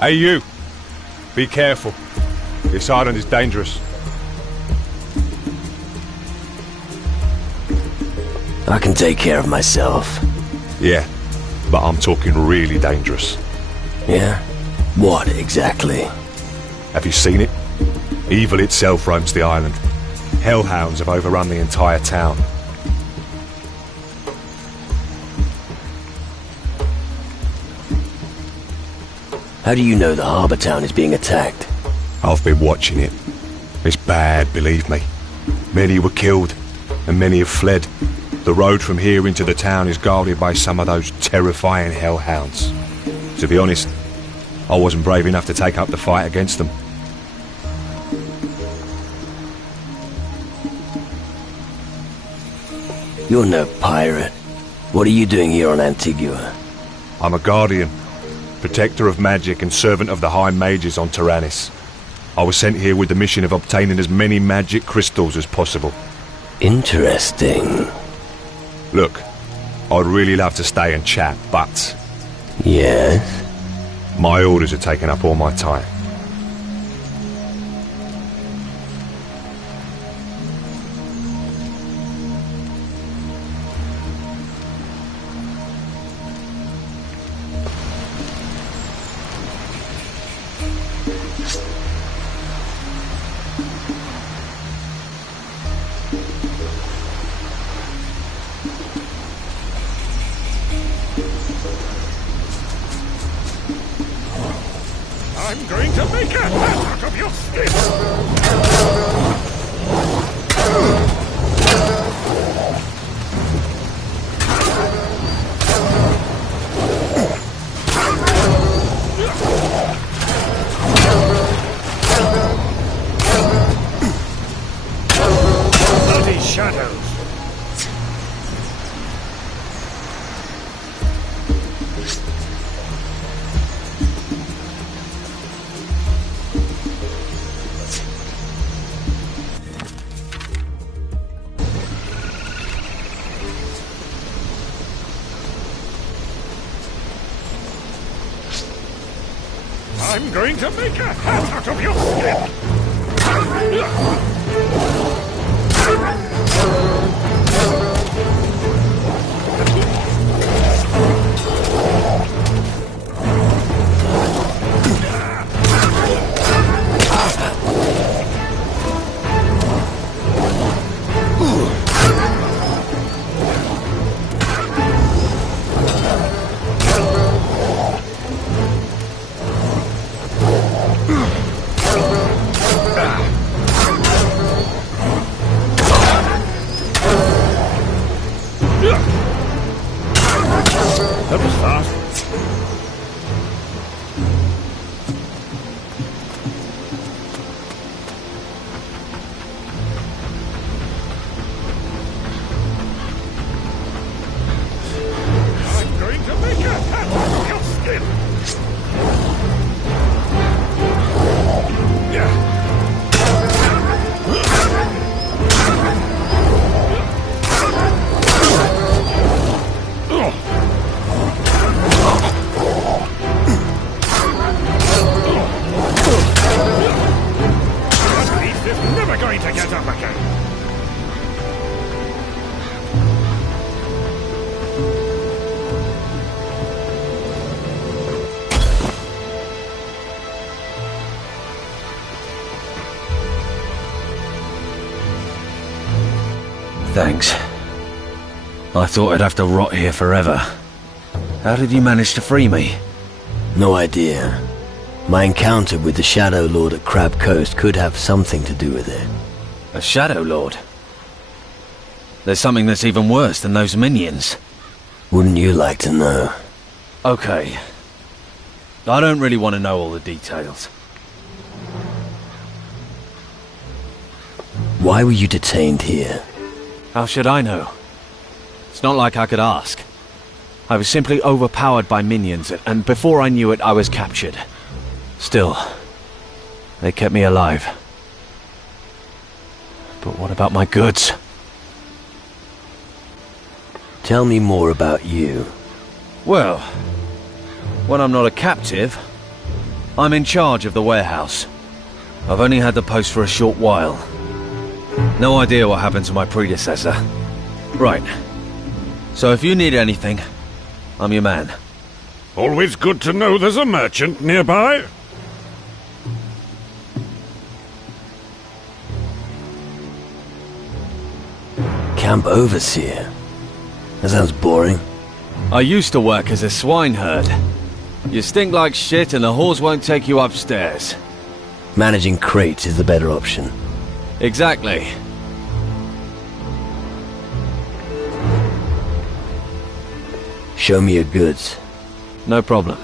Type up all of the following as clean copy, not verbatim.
Hey, you! Be careful. This island is dangerous. I can take care of myself. Yeah, but I'm talking really dangerous. Yeah? What exactly? Have you seen it? Evil itself roams the island. Hellhounds have overrun the entire town. How do you know the harbour town is being attacked? I've been watching it. It's bad, believe me. Many were killed, and many have fled. The road from here into the town is guarded by some of those terrifying hellhounds. To be honest, I wasn't brave enough to take up the fight against them. You're no pirate. What are you doing here on Antigua? I'm a guardian, protector of magic and servant of the High Mages on Tyrannus. I was sent here with the mission of obtaining as many magic crystals as possible. Interesting. Look, I'd really love to stay and chat, but... Yes? My orders are taking up all my time. I'm going to make a hat out of your skin! Bloody shadows! I'm going to make a hat out of your skin! That was fast. I'm going to make a hat out of your skin. Yeah. Never going to get up again. Thanks. I thought I'd have to rot here forever. How did you manage to free me? No idea. My encounter with the Shadow Lord at Crab Coast could have something to do with it. A Shadow Lord? There's something that's even worse than those minions. Wouldn't you like to know? Okay. I don't really want to know all the details. Why were you detained here? How should I know? It's not like I could ask. I was simply overpowered by minions, and before I knew it, I was captured. Still, they kept me alive. But what about my goods? Tell me more about you. Well, when I'm not a captive, I'm in charge of the warehouse. I've only had the post for a short while. No idea what happened to my predecessor. Right. So if you need anything, I'm your man. Always good to know there's a merchant nearby. Camp overseer. That sounds boring. I used to work as a swineherd. You stink like shit and the horse won't take you upstairs. Managing crates is the better option. Exactly. Show me your goods. No problem.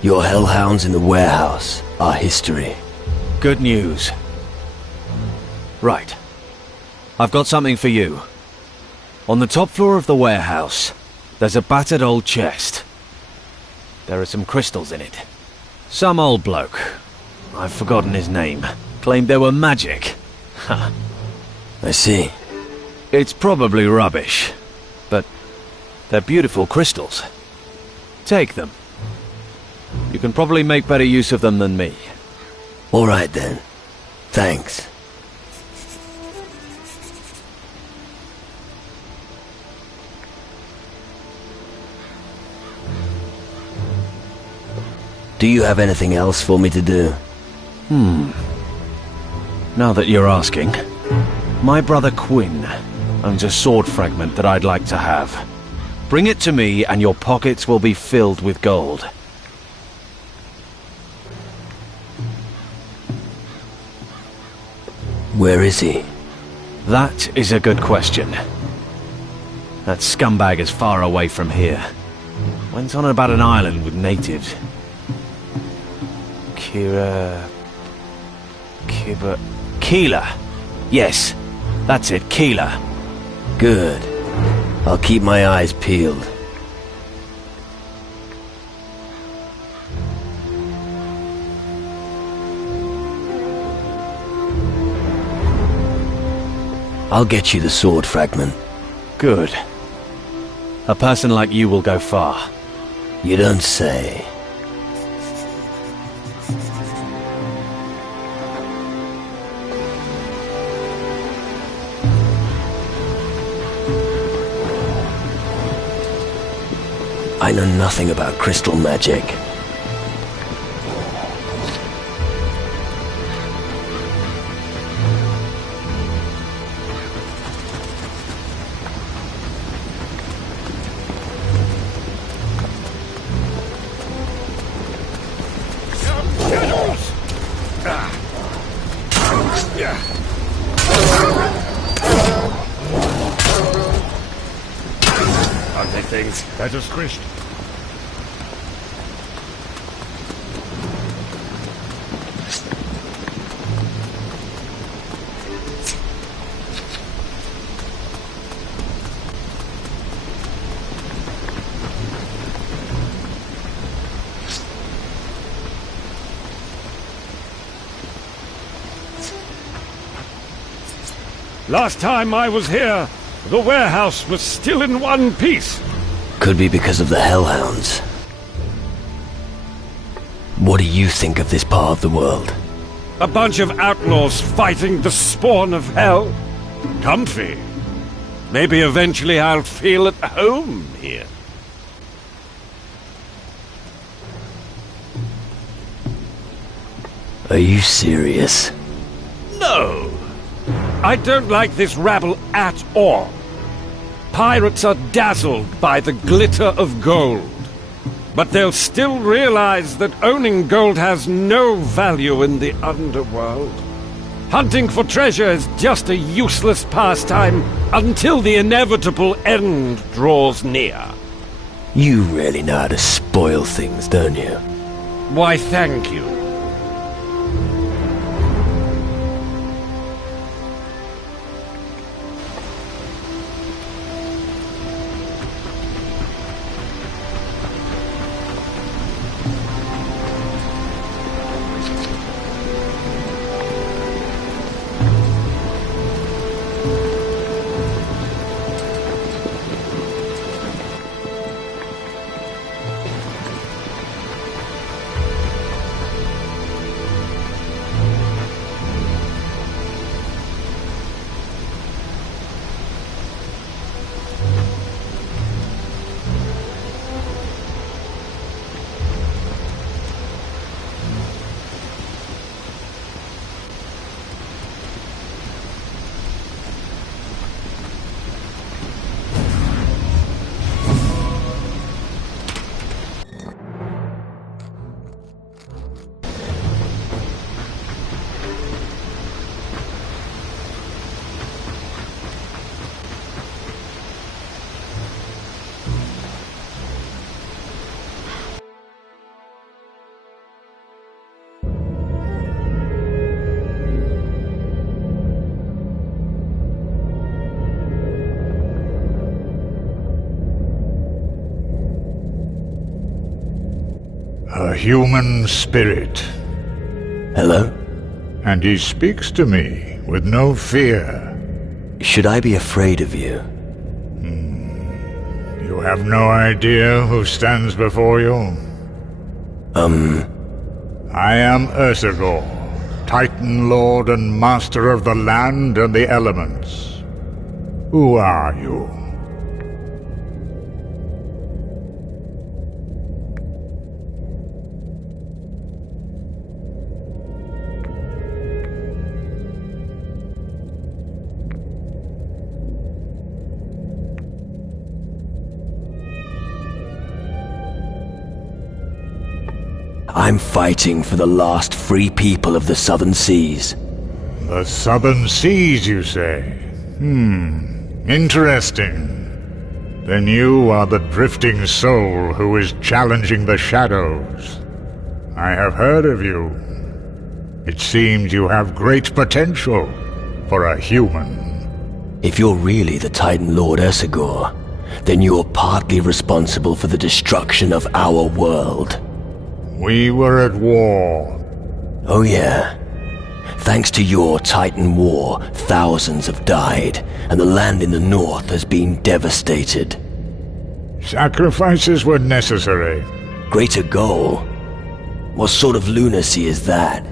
Your hellhounds in the warehouse are history. Good news. Right. I've got something for you. On the top floor of the warehouse, there's a battered old chest. There are some crystals in it. Some old bloke, I've forgotten his name, claimed they were magic. Ha. I see. It's probably rubbish, but they're beautiful crystals. Take them. You can probably make better use of them than me. All right then. Thanks. Do you have anything else for me to do? Now that you're asking, my brother Quinn owns a sword fragment that I'd like to have. Bring it to me and your pockets will be filled with gold. Where is he? That is a good question. That scumbag is far away from here. Went on about an island with natives. Keeler. Yes, that's it, Keeler. Good. I'll keep my eyes peeled. I'll get you the sword fragment. Good. A person like you will go far. You don't say. I know nothing about crystal magic. I'll take things. Better squished. Last time I was here, the warehouse was still in one piece. Could be because of the hellhounds. What do you think of this part of the world? A bunch of outlaws fighting the spawn of hell. Comfy. Maybe eventually I'll feel at home here. Are you serious? No. I don't like this rabble at all. Pirates are dazzled by the glitter of gold. But they'll still realize that owning gold has no value in the underworld. Hunting for treasure is just a useless pastime until the inevitable end draws near. You really know how to spoil things, don't you? Why, thank you. A human spirit. Hello? And he speaks to me with no fear. Should I be afraid of you? You have no idea who stands before you? I am Ursagor, Titan Lord and Master of the land and the elements. Who are you? I'm fighting for the last free people of the Southern Seas. The Southern Seas, you say? Interesting. Then you are the drifting soul who is challenging the shadows. I have heard of you. It seems you have great potential for a human. If you're really the Titan Lord Ursagor, then you're partly responsible for the destruction of our world. We were at war. Oh yeah. Thanks to your Titan war, thousands have died, and the land in the north has been devastated. Sacrifices were necessary. Greater goal? What sort of lunacy is that?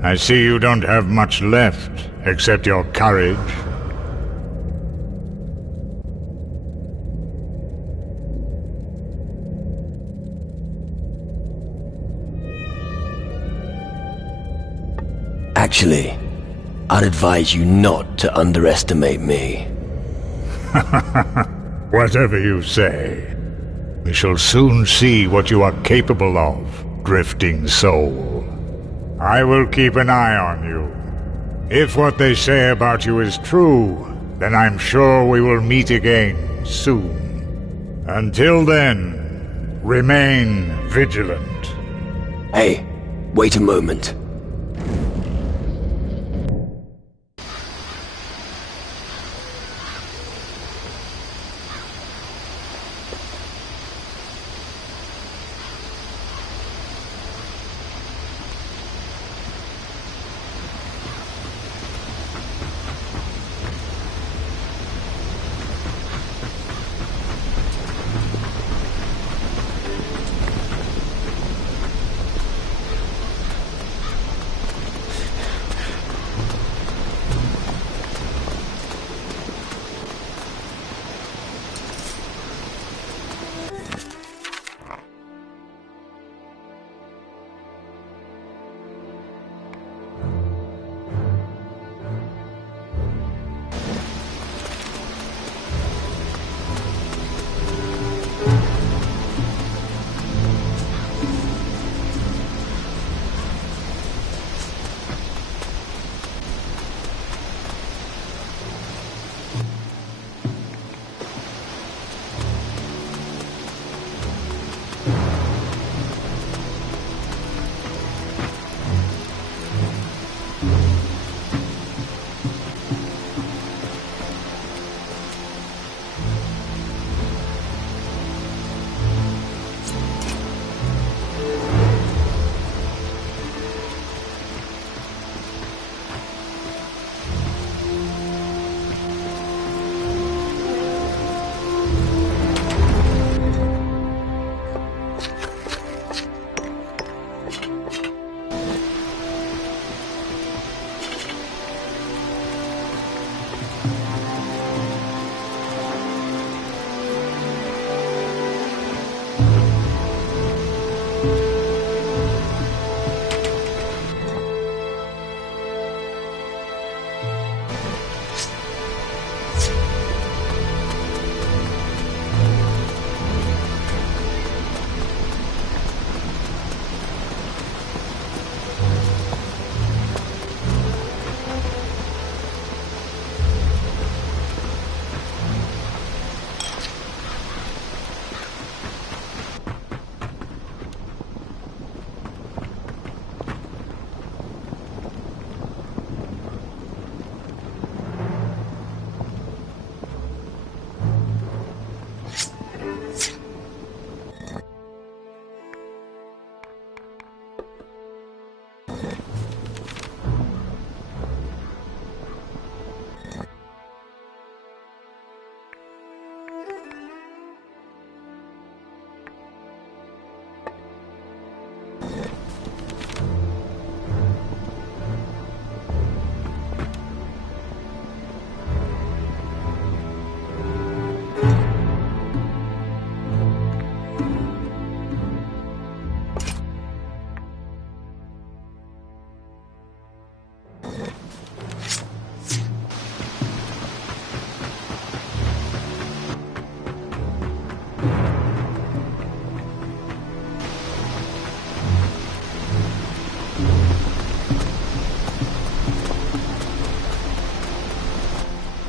I see you don't have much left, except your courage. Actually, I'd advise you not to underestimate me. Whatever you say. We shall soon see what you are capable of, drifting soul. I will keep an eye on you. If what they say about you is true, then I'm sure we will meet again soon. Until then, remain vigilant. Hey, wait a moment.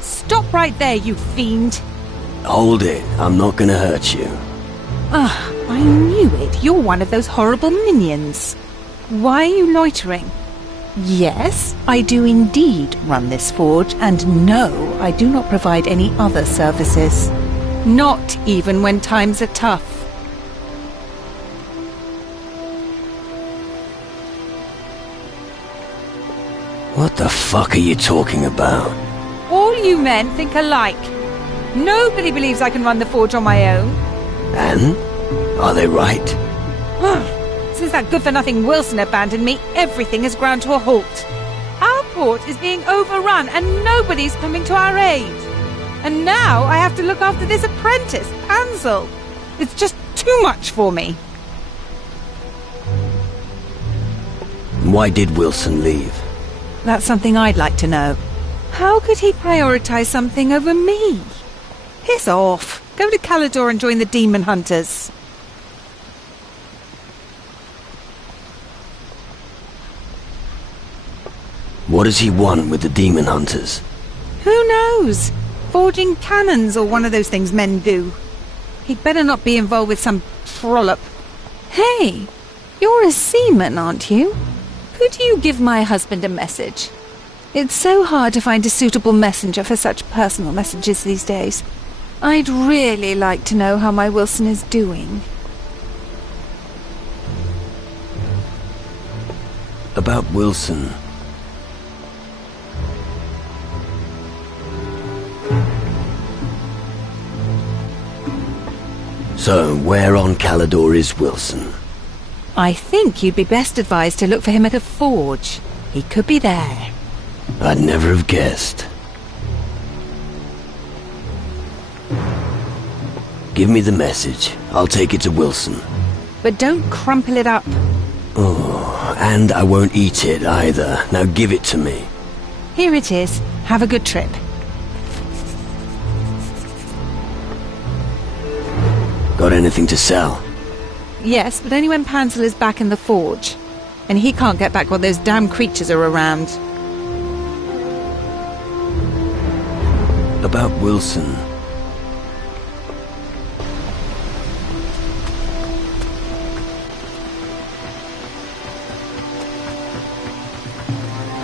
Stop right there, you fiend! Hold it, I'm not gonna hurt you. I knew it. You're one of those horrible minions. Why are you loitering? Yes, I do indeed run this forge, and no, I do not provide any other services. Not even when times are tough. What the fuck are you talking about? All you men think alike. Nobody believes I can run the forge on my own. And? Are they right? Since that good-for-nothing Wilson abandoned me, everything has ground to a halt. Our port is being overrun and nobody's coming to our aid. And now I have to look after this apprentice, Ansel. It's just too much for me. Why did Wilson leave? That's something I'd like to know. How could he prioritize something over me? Piss off. Go to Calidor and join the demon hunters. What does he want with the demon hunters? Who knows? Forging cannons or one of those things men do. He'd better not be involved with some trollop. Hey, you're a seaman, aren't you? Could you give my husband a message? It's so hard to find a suitable messenger for such personal messages these days. I'd really like to know how my Wilson is doing. About Wilson. So, where on Calidor is Wilson? I think you'd be best advised to look for him at a forge. He could be there. I'd never have guessed. Give me the message. I'll take it to Wilson. But don't crumple it up. Oh, and I won't eat it either. Now give it to me. Here it is. Have a good trip. Got anything to sell? Yes, but only when Pansel is back in the forge. And he can't get back while those damn creatures are around. About Wilson.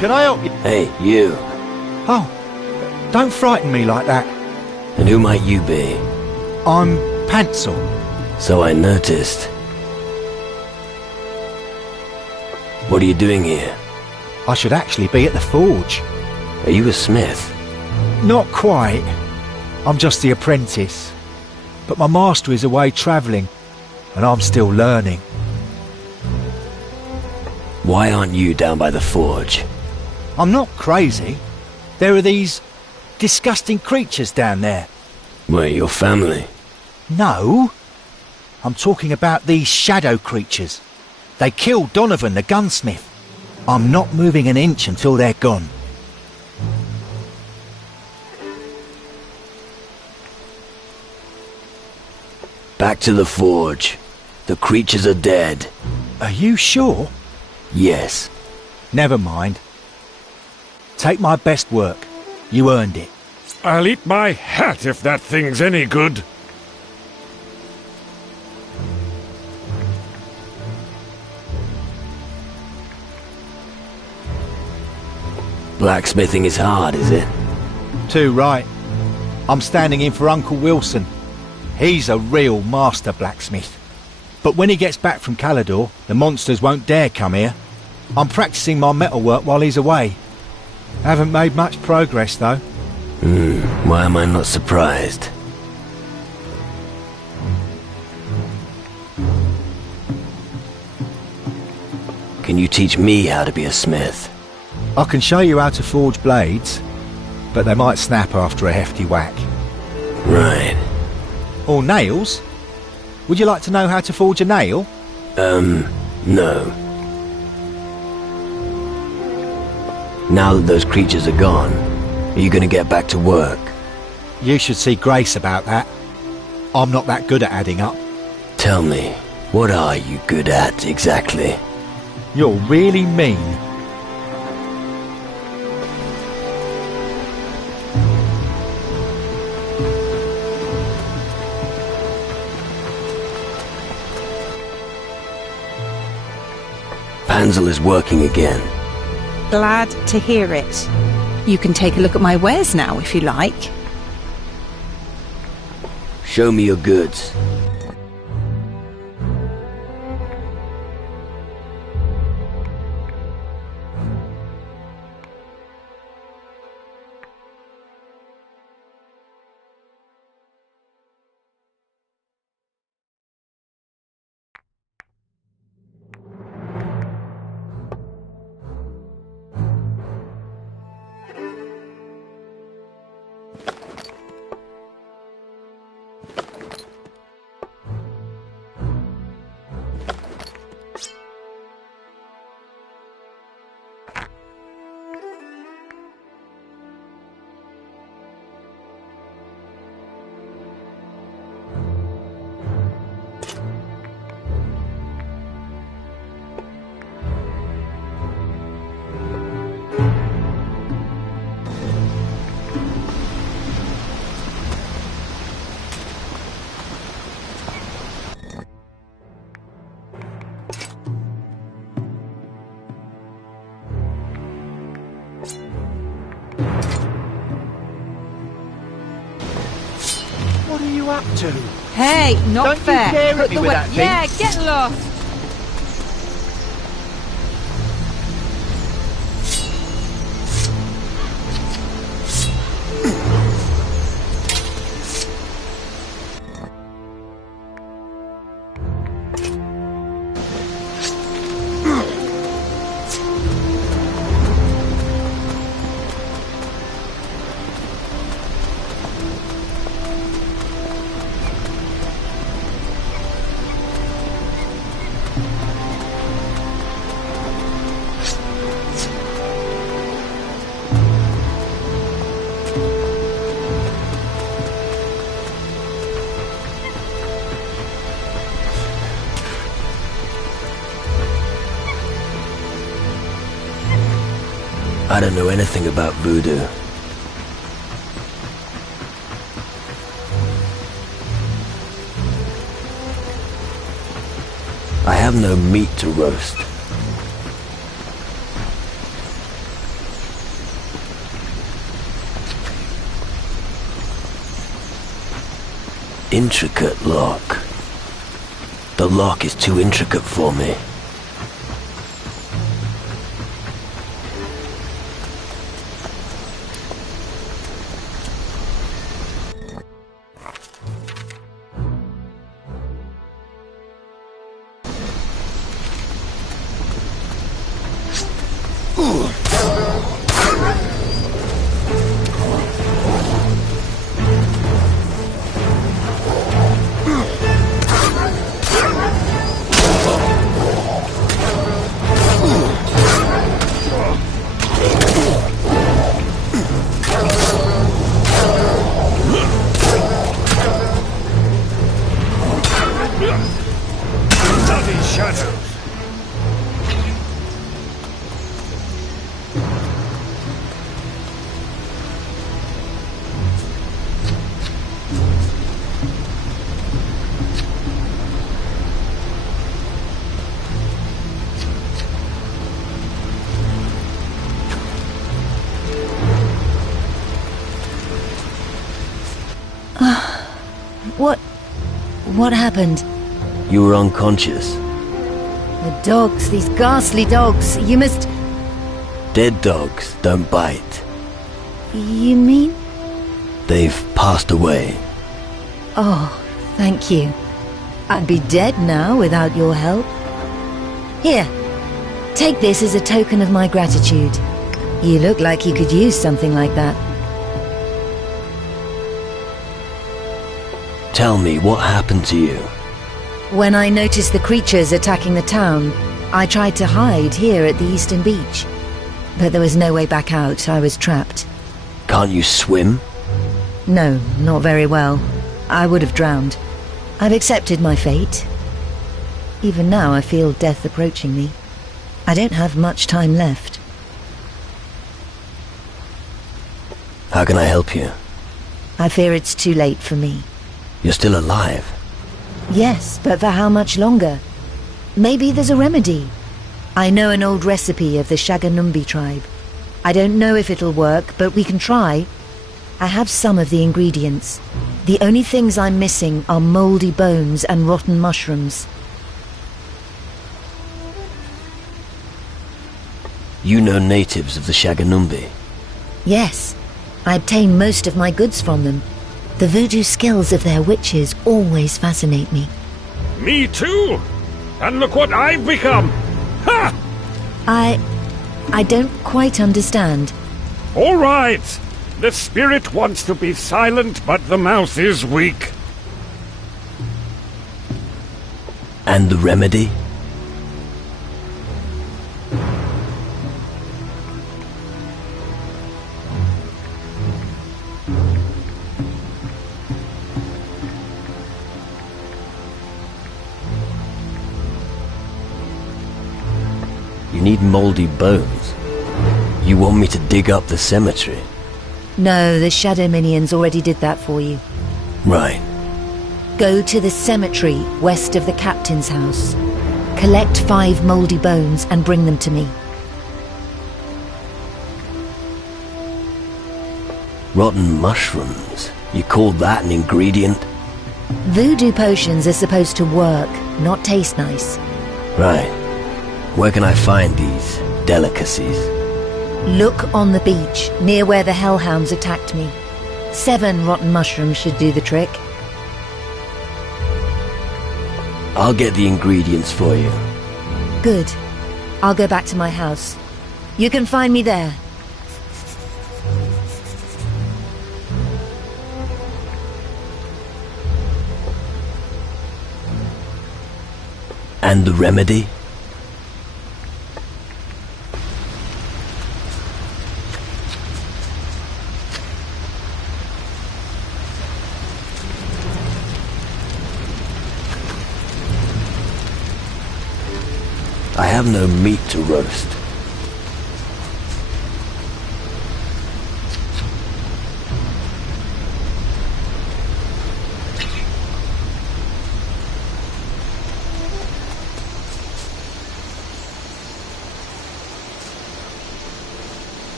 Can I help you? Hey, you. Oh, don't frighten me like that. And who might you be? I'm Pansel. So I noticed. What are you doing here? I should actually be at the forge. Are you a smith? Not quite. I'm just the apprentice. But my master is away travelling, and I'm still learning. Why aren't you down by the forge? I'm not crazy. There are these disgusting creatures down there. Where, your family? No. I'm talking about these shadow creatures. They killed Donovan the gunsmith. I'm not moving an inch until they're gone. Back to the forge. The creatures are dead. Are you sure? Yes. Never mind. Take my best work. You earned it. I'll eat my hat if that thing's any good. Blacksmithing is hard, is it? Too right. I'm standing in for Uncle Wilson. He's a real master blacksmith. But when he gets back from Calidor, the monsters won't dare come here. I'm practicing my metalwork while he's away. Haven't made much progress, though. Why am I not surprised? Can you teach me how to be a smith? I can show you how to forge blades, but they might snap after a hefty whack. Right. Or nails. Would you like to know how to forge a nail? No. Now that those creatures are gone, are you gonna get back to work? You should see Grace about that. I'm not that good at adding up. Tell me, what are you good at, exactly? You're really mean. Rapunzel is working again. Glad to hear it. You can take a look at my wares now, if you like. Show me your goods. What are you up to? Hey, not Don't you fair. dare hit Put me the with wa- that thing. Yeah, get lost. I don't know anything about voodoo. I have no meat to roast. Intricate lock. The lock is too intricate for me. Bloody shadows! What happened? You were unconscious. The dogs, these ghastly dogs. You must... Dead dogs don't bite. You mean? They've passed away. Oh, thank you. I'd be dead now without your help. Here, take this as a token of my gratitude. You look like you could use something like that. Tell me, what happened to you? When I noticed the creatures attacking the town, I tried to hide here at the eastern beach. But there was no way back out. I was trapped. Can't you swim? No, not very well. I would have drowned. I've accepted my fate. Even now I feel death approaching me. I don't have much time left. How can I help you? I fear it's too late for me. You're still alive. Yes, but for how much longer? Maybe there's a remedy. I know an old recipe of the Shaganumbi tribe. I don't know if it'll work, but we can try. I have some of the ingredients. The only things I'm missing are moldy bones and rotten mushrooms. You know natives of the Shaganumbi? Yes, I obtain most of my goods from them. The voodoo skills of their witches always fascinate me. Me too! And look what I've become! Ha! I don't quite understand. All right! The spirit wants to be silent, but the mouth is weak. And the remedy? You need moldy bones. You want me to dig up the cemetery? No, the shadow minions already did that for you. Right. Go to the cemetery west of the captain's house. Collect 5 moldy bones and bring them to me. Rotten mushrooms. You call that an ingredient? Voodoo potions are supposed to work, not taste nice. Right. Where can I find these delicacies? Look on the beach, near where the hellhounds attacked me. 7 rotten mushrooms should do the trick. I'll get the ingredients for you. Good. I'll go back to my house. You can find me there. And the remedy? I have no meat to roast.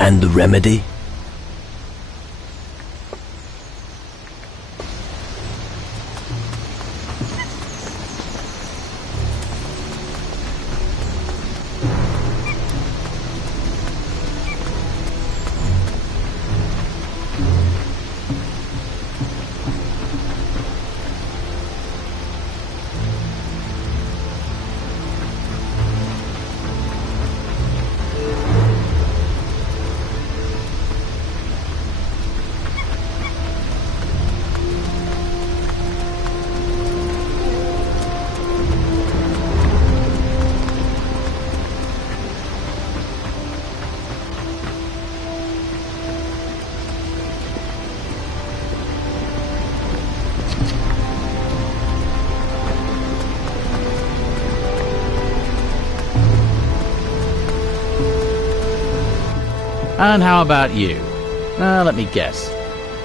And the remedy? And how about you? Let me guess.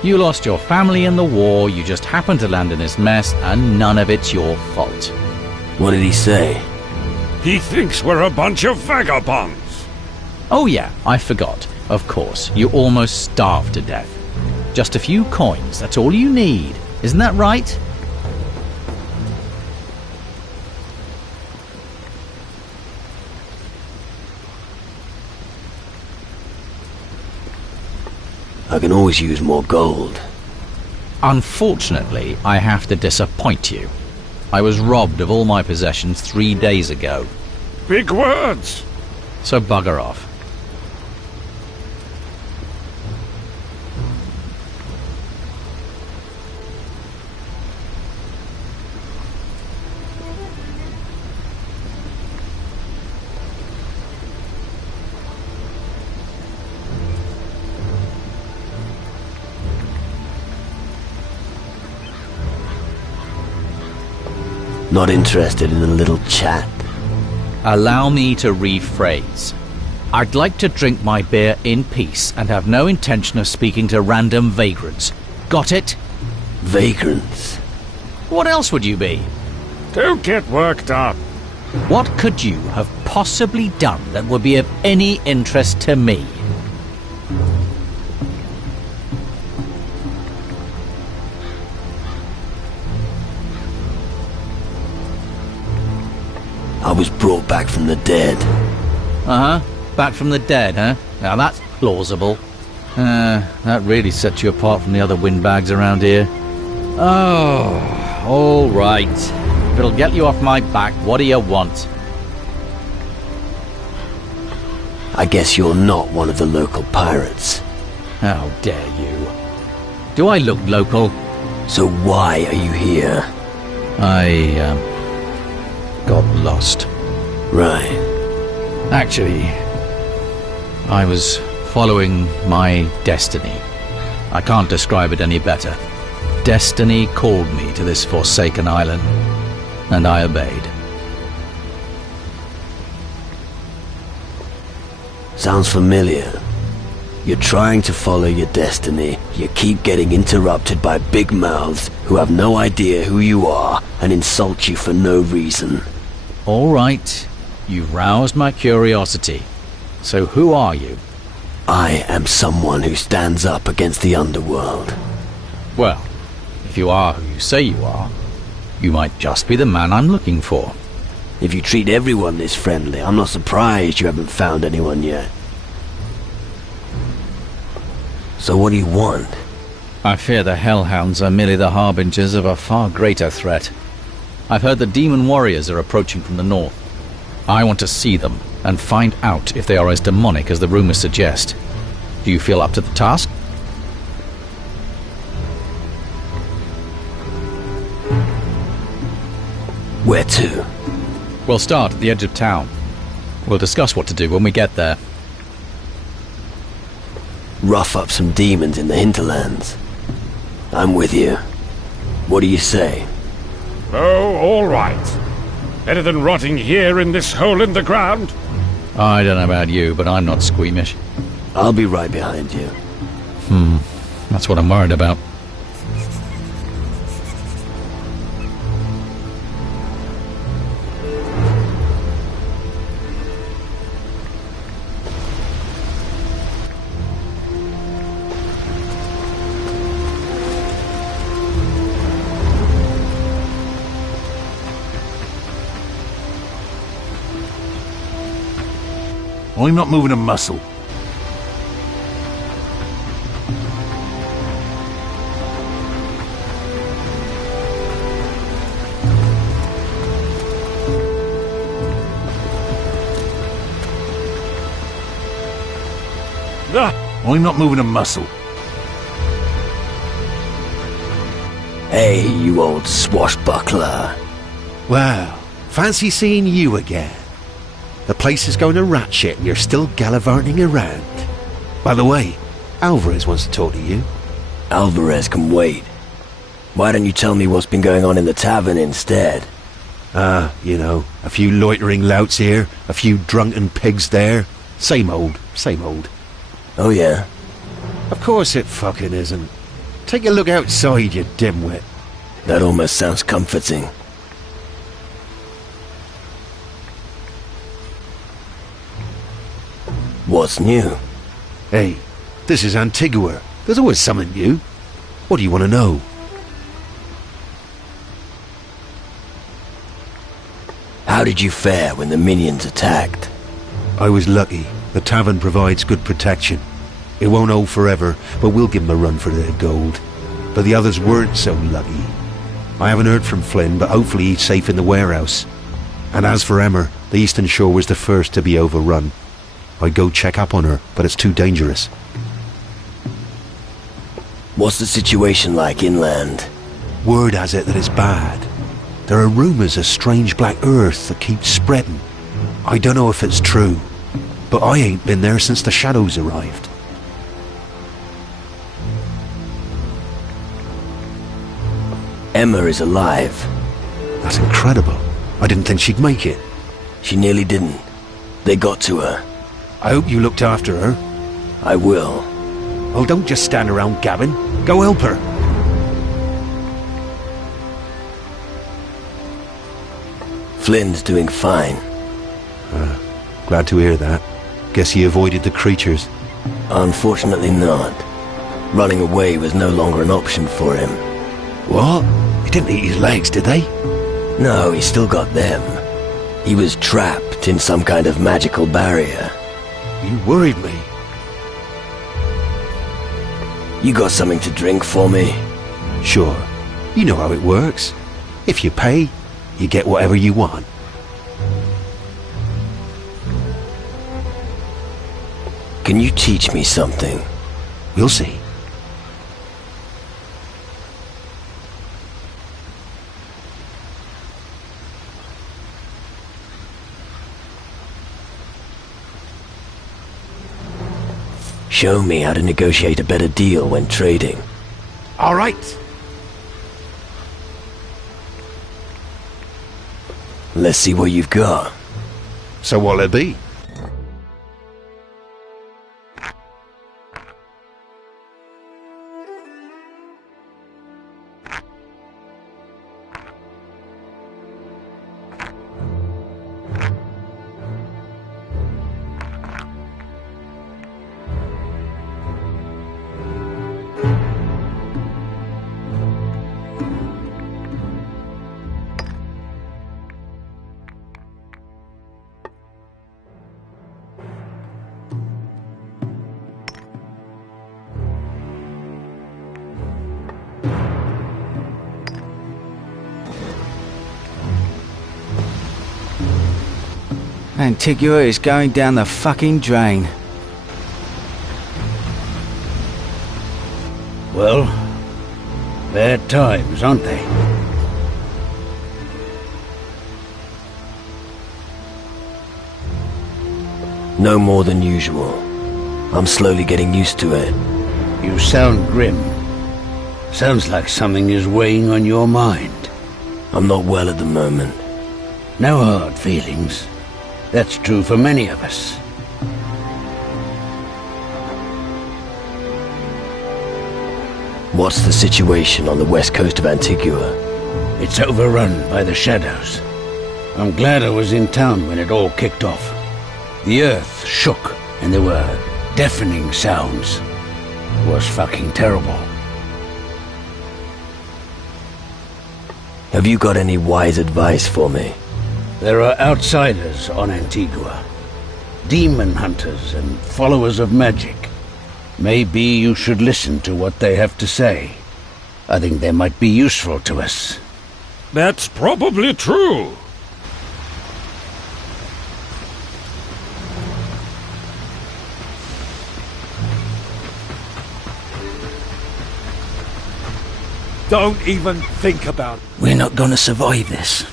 You lost your family in the war, you just happened to land in this mess, and none of it's your fault. What did he say? He thinks we're a bunch of vagabonds. Oh yeah, I forgot. Of course, you almost starved to death. Just a few coins, that's all you need. Isn't that right? I can always use more gold. Unfortunately, I have to disappoint you. I was robbed of all my possessions 3 days ago. Big words. So bugger off. Not interested in a little chat. Allow me to rephrase. I'd like to drink my beer in peace and have no intention of speaking to random vagrants. Got it? Vagrants? What else would you be? Don't get worked up. What could you have possibly done that would be of any interest to me? I was brought back from the dead. Uh-huh. Back from the dead, huh? Now that's plausible. That really sets you apart from the other windbags around here. Oh, all right. If it'll get you off my back, what do you want? I guess you're not one of the local pirates. How dare you? Do I look local? So why are you here? I, got lost. Right. Actually, I was following my destiny. I can't describe it any better. Destiny called me to this forsaken island, and I obeyed. Sounds familiar. You're trying to follow your destiny. You keep getting interrupted by big mouths who have no idea who you are and insult you for no reason. All right, you've roused my curiosity. So who are you? I am someone who stands up against the underworld. Well, if you are who you say you are, you might just be the man I'm looking for. If you treat everyone this friendly, I'm not surprised you haven't found anyone yet. So what do you want? I fear the Hellhounds are merely the harbingers of a far greater threat. I've heard the demon warriors are approaching from the north. I want to see them and find out if they are as demonic as the rumors suggest. Do you feel up to the task? Where to? We'll start at the edge of town. We'll discuss what to do when we get there. Rough up some demons in the hinterlands. I'm with you. What do you say? Oh, all right. Better than rotting here in this hole in the ground. I don't know about you, but I'm not squeamish. I'll be right behind you. That's what I'm worried about. I'm not moving a muscle. I'm not moving a muscle. Hey, you old swashbuckler. Well, fancy seeing you again. The place is going to rat shit and you're still gallivanting around. By the way, Alvarez wants to talk to you. Alvarez can wait. Why don't you tell me what's been going on in the tavern instead? You know, a few loitering louts here, a few drunken pigs there. Same old, same old. Oh yeah? Of course it fucking isn't. Take a look outside, you dimwit. That almost sounds comforting. What's new? Hey, this is Antigua. There's always something new. What do you want to know? How did you fare when the minions attacked? I was lucky. The tavern provides good protection. It won't hold forever, but we'll give them a run for their gold. But the others weren't so lucky. I haven't heard from Flynn, but hopefully he's safe in the warehouse. And as for Emmer, the Eastern Shore was the first to be overrun. I'd go check up on her, but it's too dangerous. What's the situation like inland? Word has it that it's bad. There are rumours of strange black earth that keeps spreading. I don't know if it's true, but I ain't been there since the shadows arrived. Emma is alive. That's incredible. I didn't think she'd make it. She nearly didn't. They got to her. I hope you looked after her. I will. Oh, don't just stand around gabbing. Go help her. Flynn's doing fine. Glad to hear that. Guess he avoided the creatures. Unfortunately not. Running away was no longer an option for him. What? They didn't eat his legs, did they? No, he still got them. He was trapped in some kind of magical barrier. You worried me. You got something to drink for me? Sure. You know how it works. If you pay, you get whatever you want. Can you teach me something? We'll see. Show me how to negotiate a better deal when trading. All right. Let's see what you've got. So what'll it be? Antigua is going down the fucking drain. Well, bad times, aren't they? No more than usual. I'm slowly getting used to it. You sound grim. Sounds like something is weighing on your mind. I'm not well at the moment. No hard feelings. That's true for many of us. What's the situation on the west coast of Antigua? It's overrun by the shadows. I'm glad I was in town when it all kicked off. The earth shook and there were deafening sounds. It was fucking terrible. Have you got any wise advice for me? There are outsiders on Antigua. Demon hunters and followers of magic. Maybe you should listen to what they have to say. I think they might be useful to us. That's probably true. Don't even think about it. We're not gonna survive this.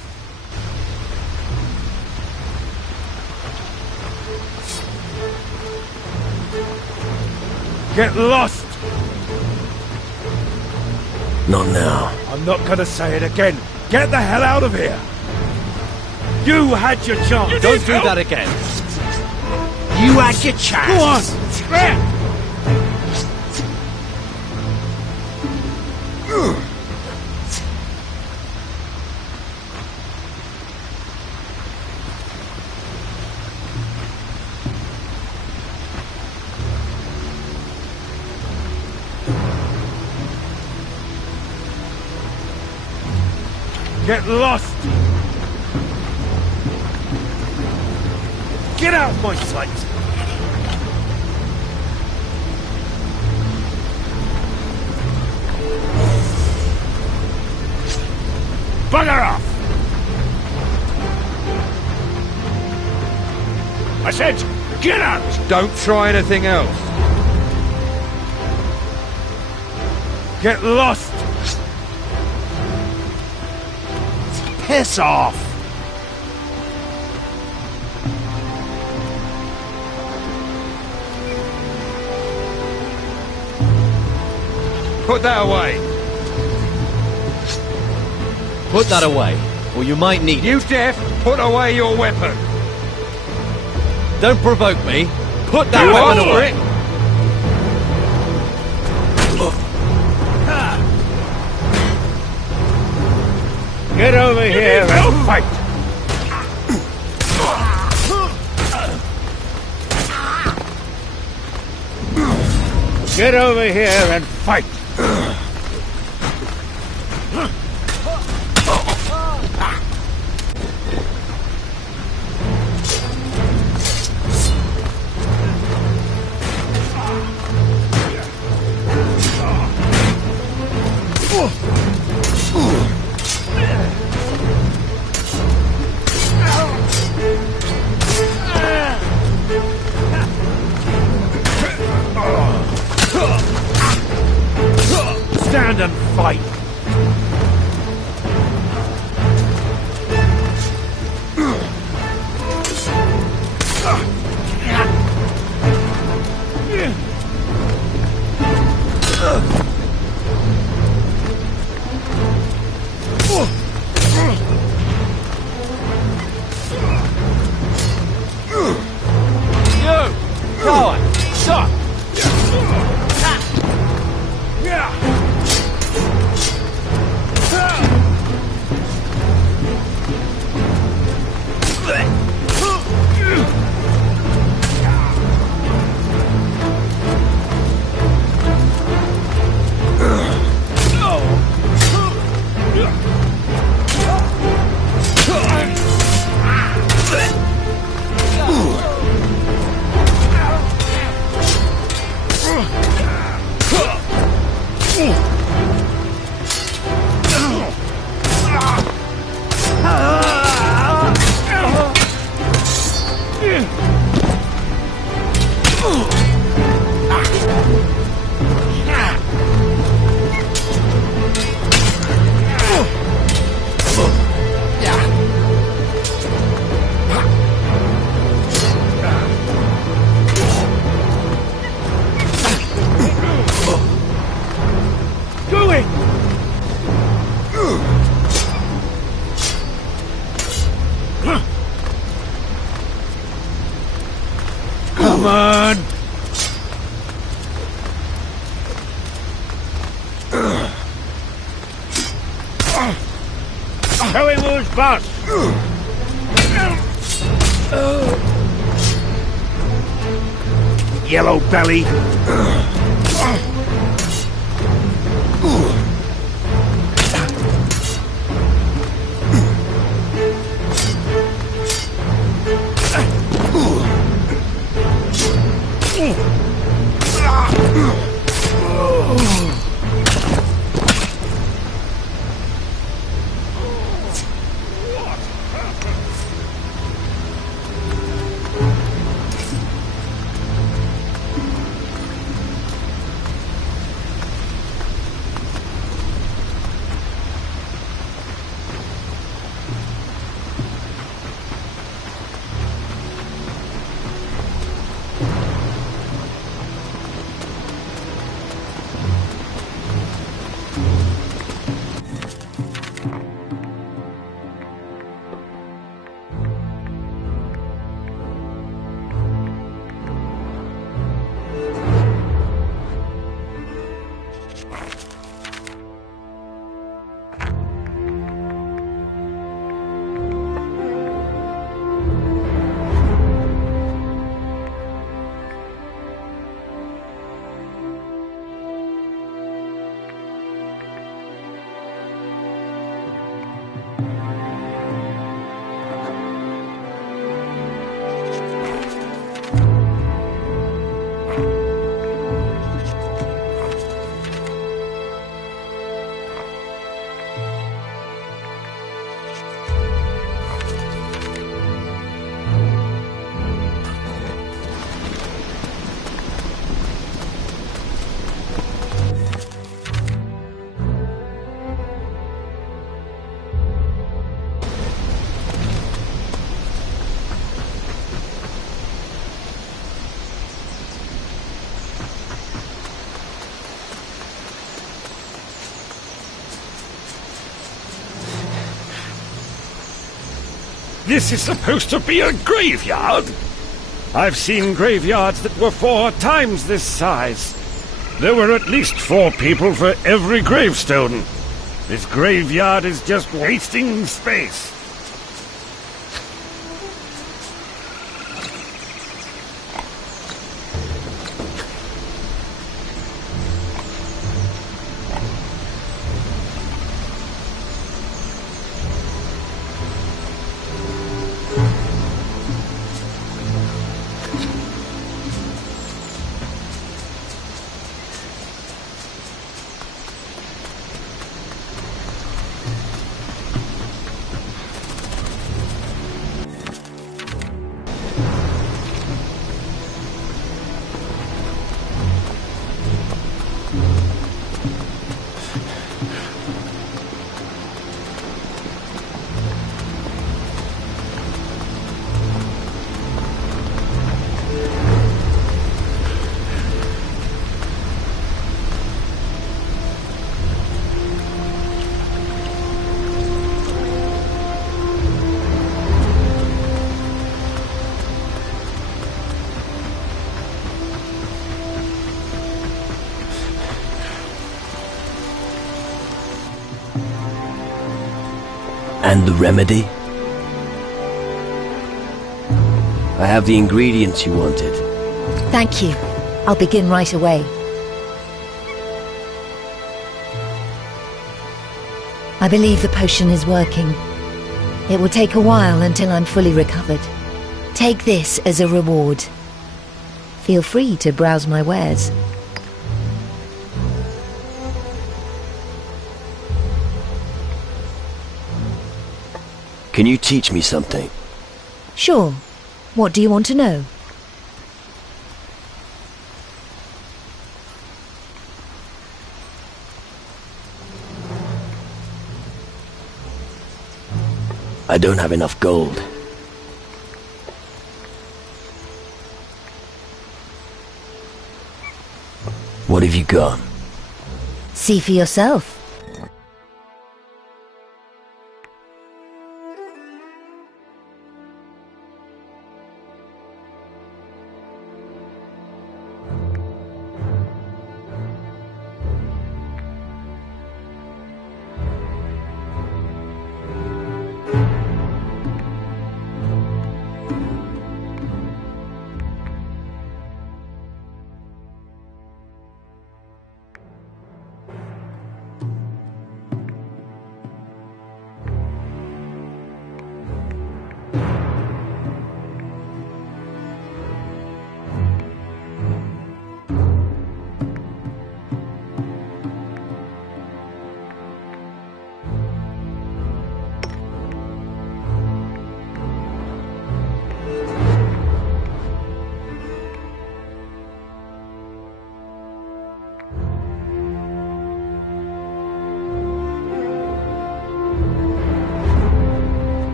Get lost! Not now. I'm not gonna say it again. Get the hell out of here! You had your chance! Don't do that again! You had your chance! Go on! Get lost! Get out of my sight! Bugger off! I said, get out! Don't try anything else. Get lost! Piss off! Put that away. Put that away, or you might need You it. deaf? Put away your weapon. Don't provoke me. Put that weapon away! Get over here and fight! Get over here and fight! Stand and fight! Come on! Show him who's boss! Yellow belly! This is supposed to be a graveyard? I've seen graveyards that were 4 times this size. There were at least 4 people for every gravestone. This graveyard is just wasting space. And the remedy? I have the ingredients you wanted. Thank you. I'll begin right away. I believe the potion is working. It will take a while until I'm fully recovered. Take this as a reward. Feel free to browse my wares. Can you teach me something? Sure. What do you want to know? I don't have enough gold. What have you got? See for yourself.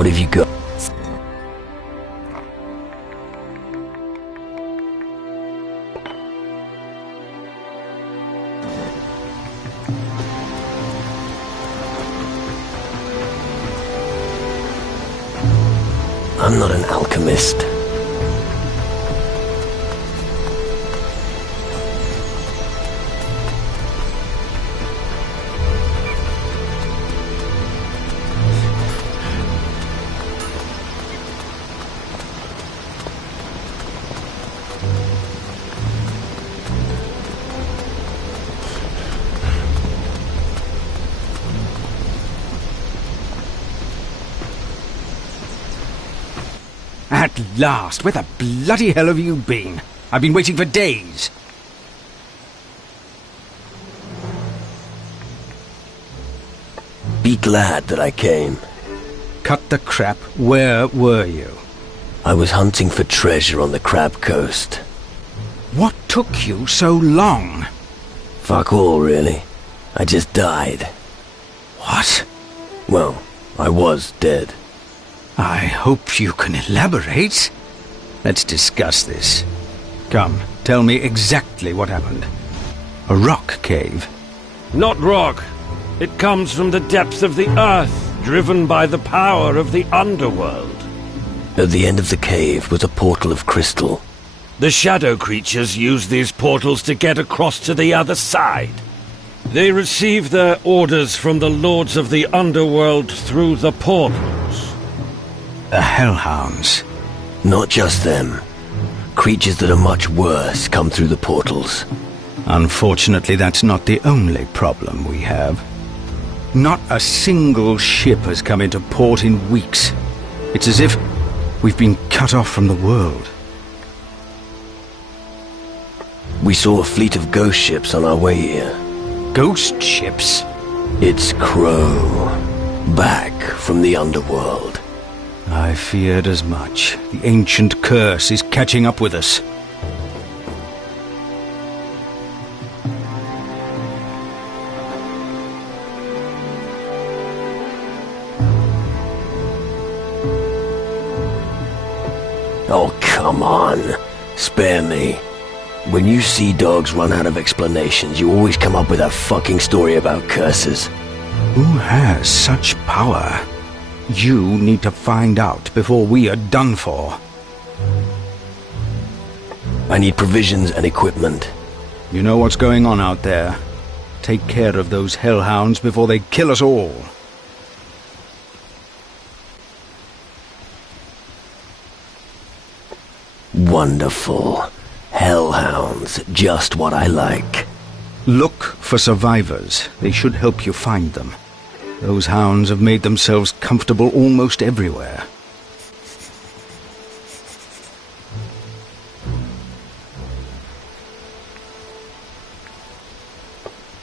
What have you got? I'm not an alchemist. At last! Where the bloody hell have you been? I've been waiting for days. Be glad that I came. Cut the crap. Where were you? I was hunting for treasure on the Crab Coast. What took you so long? Fuck all, really. I just died. What? Well, I was dead. I hope you can elaborate. Let's discuss this. Come, tell me exactly what happened. A rock cave? Not rock. It comes from the depths of the earth, driven by the power of the underworld. At the end of the cave was a portal of crystal. The shadow creatures use these portals to get across to the other side. They receive their orders from the lords of the underworld through the portals. The Hellhounds. Not just them. Creatures that are much worse come through the portals. Unfortunately, that's not the only problem we have. Not a single ship has come into port in weeks. It's as if we've been cut off from the world. We saw a fleet of ghost ships on our way here. Ghost ships? It's Crow. Back from the underworld. I feared as much. The ancient curse is catching up with us. Oh, come on. Spare me. When you sea dogs run out of explanations, you always come up with a fucking story about curses. Who has such power? You need to find out before we are done for. I need provisions and equipment. You know what's going on out there. Take care of those hellhounds before they kill us all. Wonderful. Hellhounds, just what I like. Look for survivors. They should help you find them. Those hounds have made themselves comfortable almost everywhere.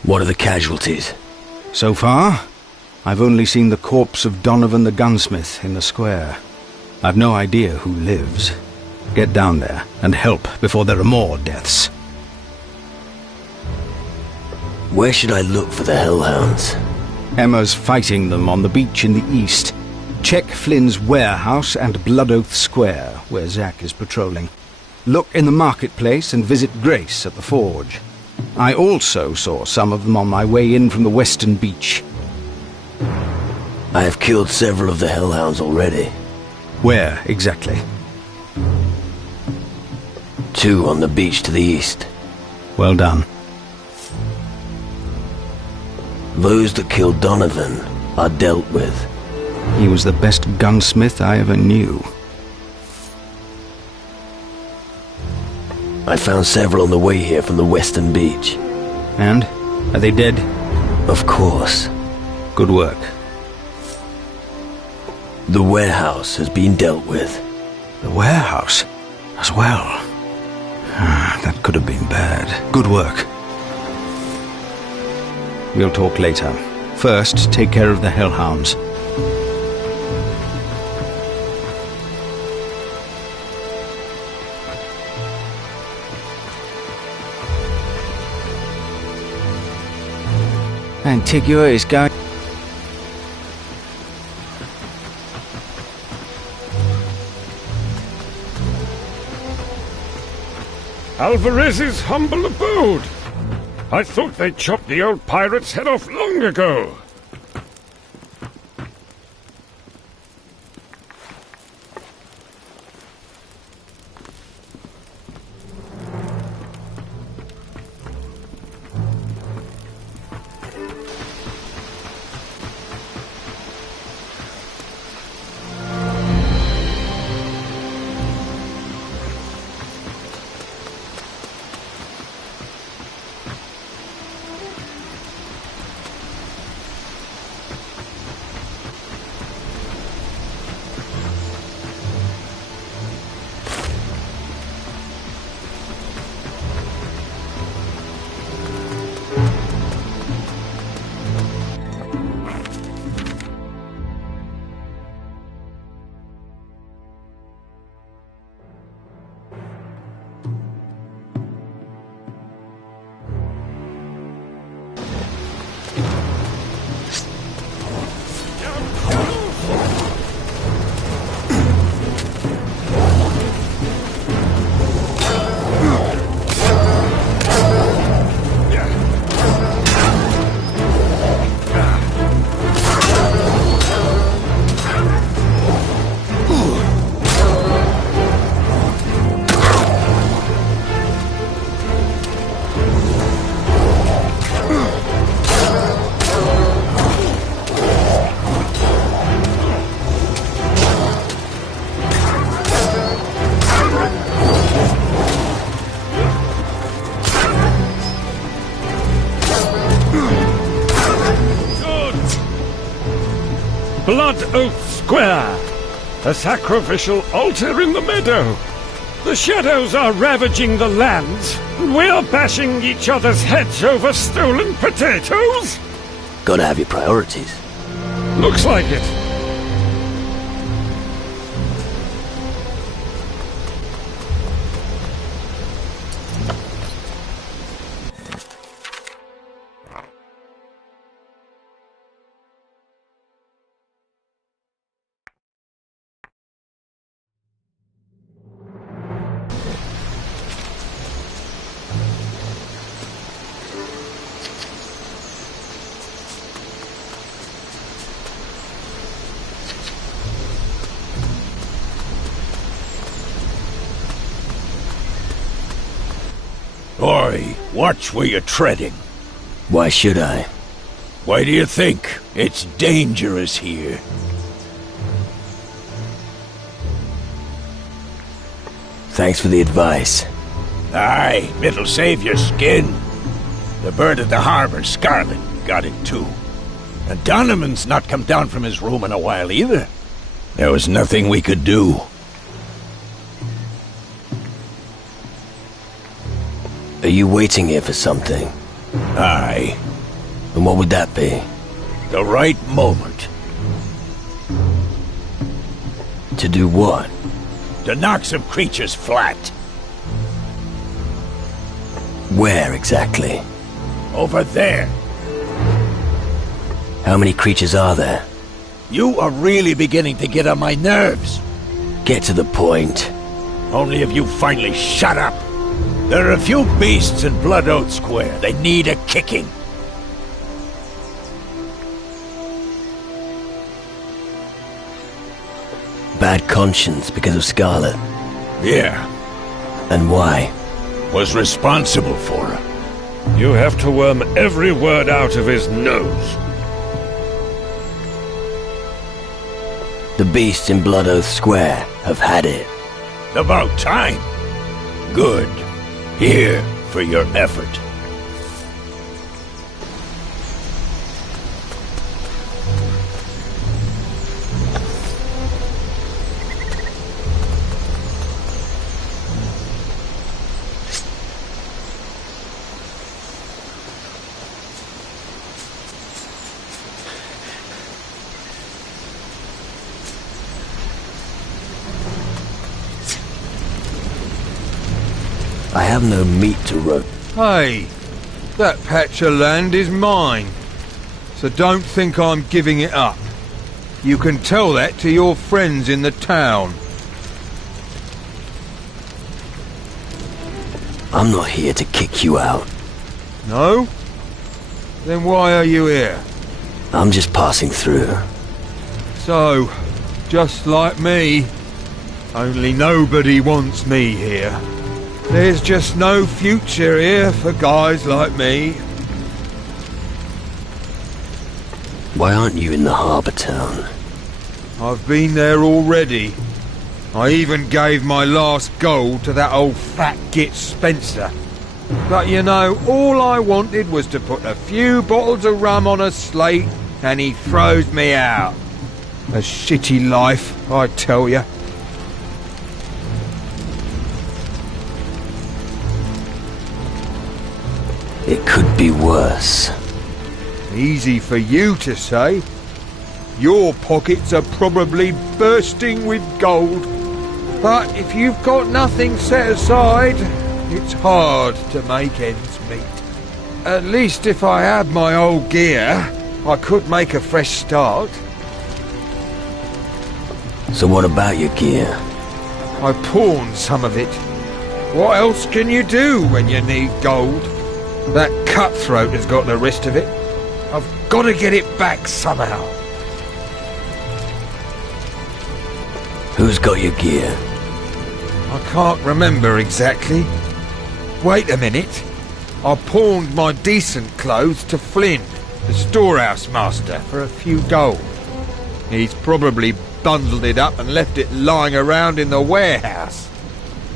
What are the casualties? So far, I've only seen the corpse of Donovan the gunsmith in the square. I've no idea who lives. Get down there and help before there are more deaths. Where should I look for the hellhounds? Emma's fighting them on the beach in the east. Check Flynn's warehouse and Blood Oath Square, where Zack is patrolling. Look in the marketplace and visit Grace at the forge. I also saw some of them on my way in from the western beach. I have killed several of the hellhounds already. Where exactly? 2 on the beach to the east. Well done. Those that killed Donovan are dealt with. He was the best gunsmith I ever knew. I found several on the way here from the western beach. And? Are they dead? Of course. Good work. The warehouse has been dealt with. The warehouse? As well. That could have been bad. Good work. We'll talk later. First, take care of the hellhounds. Antigua is going... Alvarez's humble abode. I thought they chopped the old pirate's head off long ago. Blood Oath Square! A sacrificial altar in the meadow! The shadows are ravaging the lands, and we're bashing each other's heads over stolen potatoes? Gotta have your priorities. Looks like it. Oi, watch where you're treading. Why should I? Why do you think? It's dangerous here. Thanks for the advice. Aye, it'll save your skin. The bird at the harbor, Scarlet, got it too. And Donovan's not come down from his room in a while either. There was nothing we could do. Are you waiting here for something? Aye. And what would that be? The right moment. To do what? To knock some creatures flat. Where exactly? Over there. How many creatures are there? You are really beginning to get on my nerves. Get to the point. Only if you finally shut up. There are a few beasts in Blood Oath Square. They need a kicking. Bad conscience because of Scarlet. Yeah. And why? Was responsible for her. You have to worm every word out of his nose. The beasts in Blood Oath Square have had it. About time. Good. Here for your effort. I have no meat to roast. Hey, that patch of land is mine, so don't think I'm giving it up. You can tell that to your friends in the town. I'm not here to kick you out. No? Then why are you here? I'm just passing through. So, just like me, only nobody wants me here. There's just no future here for guys like me. Why aren't you in the harbour town? I've been there already. I even gave my last gold to that old fat git Spencer. But you know, all I wanted was to put a few bottles of rum on a slate, and he throws me out. A shitty life, I tell you. It could be worse. Easy for you to say. Your pockets are probably bursting with gold. But if you've got nothing set aside, it's hard to make ends meet. At least if I had my old gear, I could make a fresh start. So what about your gear? I pawned some of it. What else can you do when you need gold? That cutthroat has got the rest of it. I've got to get it back somehow. Who's got your gear? I can't remember exactly. Wait a minute. I pawned my decent clothes to Flynn, the storehouse master, for a few gold. He's probably bundled it up and left it lying around in the warehouse.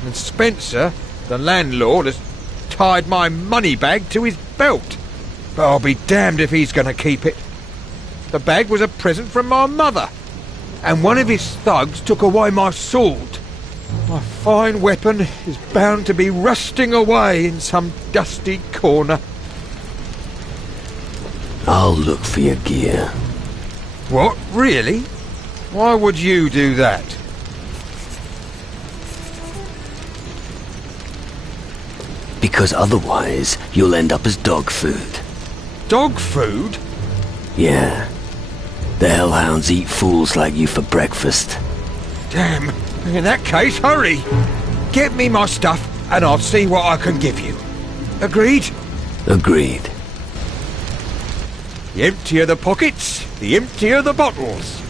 And Spencer, the landlord, has tied my money bag to his belt. But I'll be damned if he's going to keep it. The bag was a present from my mother, and one of his thugs took away my sword. My fine weapon is bound to be rusting away in some dusty corner. I'll look for your gear. What, really? Why would you do that? Because otherwise, you'll end up as dog food. Dog food? Yeah. The hellhounds eat fools like you for breakfast. Damn. In that case, hurry. Get me my stuff, and I'll see what I can give you. Agreed? Agreed. The emptier the pockets, the emptier the bottles.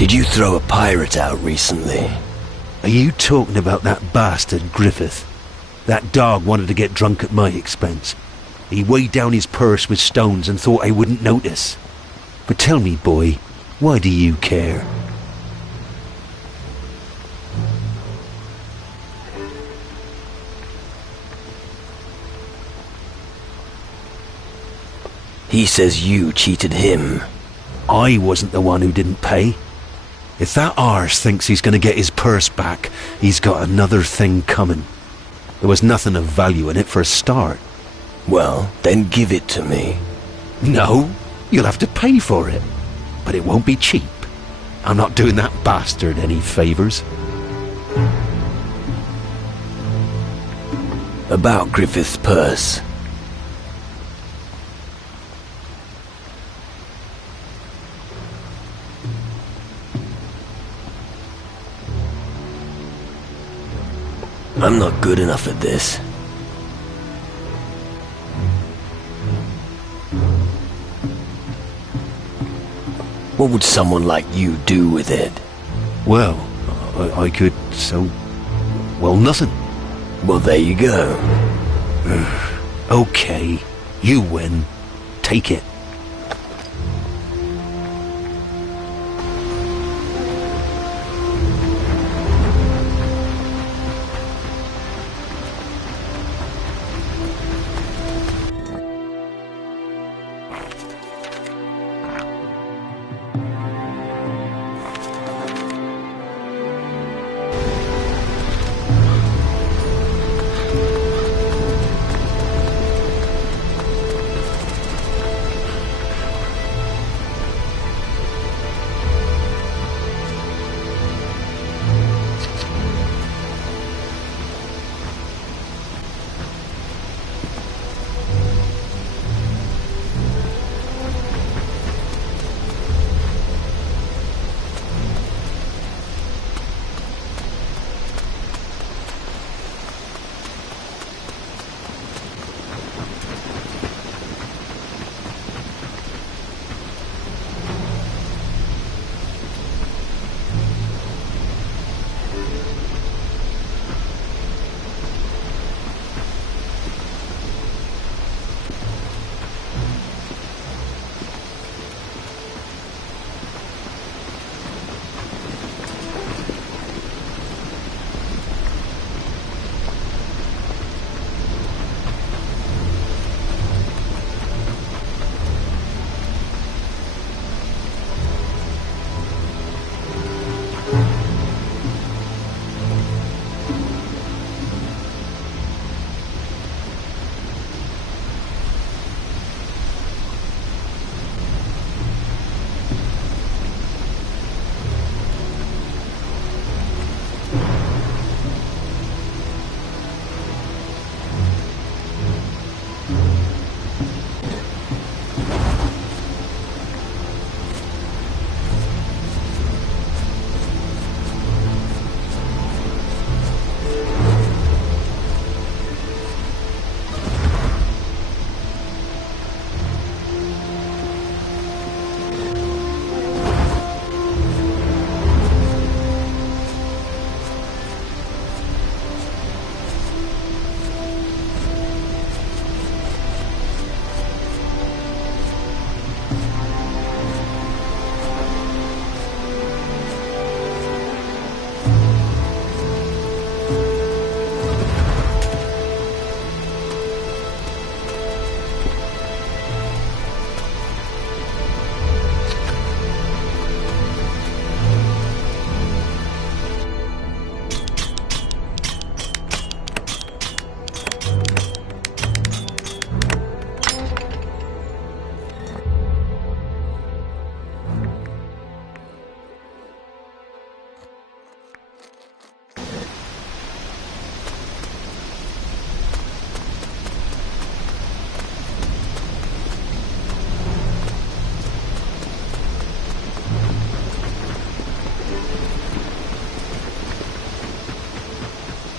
Did you throw a pirate out recently? Are you talking about that bastard Griffith? That dog wanted to get drunk at my expense. He weighed down his purse with stones and thought I wouldn't notice. But tell me, boy, why do you care? He says you cheated him. I wasn't the one who didn't pay. If that arse thinks he's going to get his purse back, he's got another thing coming. There was nothing of value in it for a start. Well, then give it to me. No, you'll have to pay for it. But it won't be cheap. I'm not doing that bastard any favours. About Griffith's purse. I'm not good enough at this. What would someone like you do with it? Well, I could, well, nothing. Well, there you go. Okay, you win. Take it.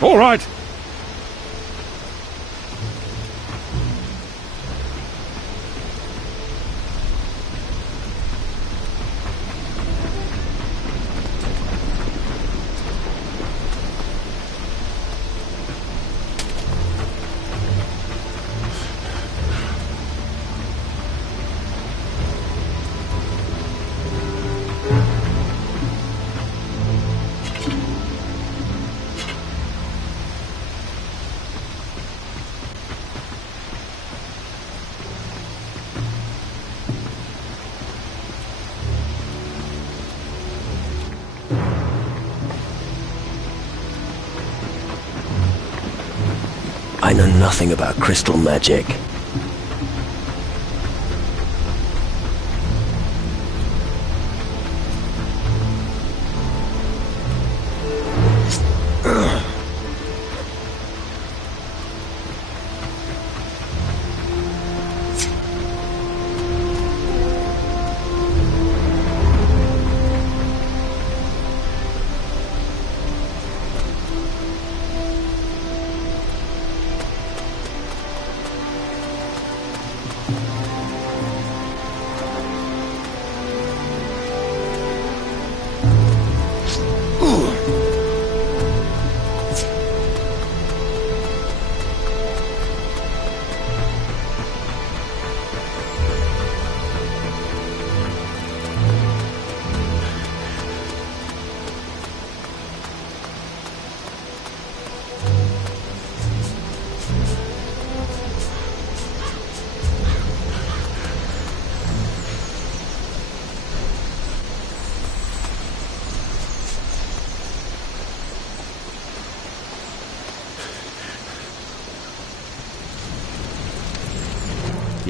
All right. I know nothing about crystal magic.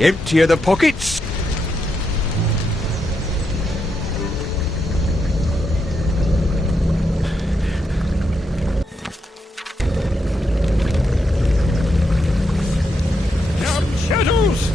The emptier the pockets, Shadows!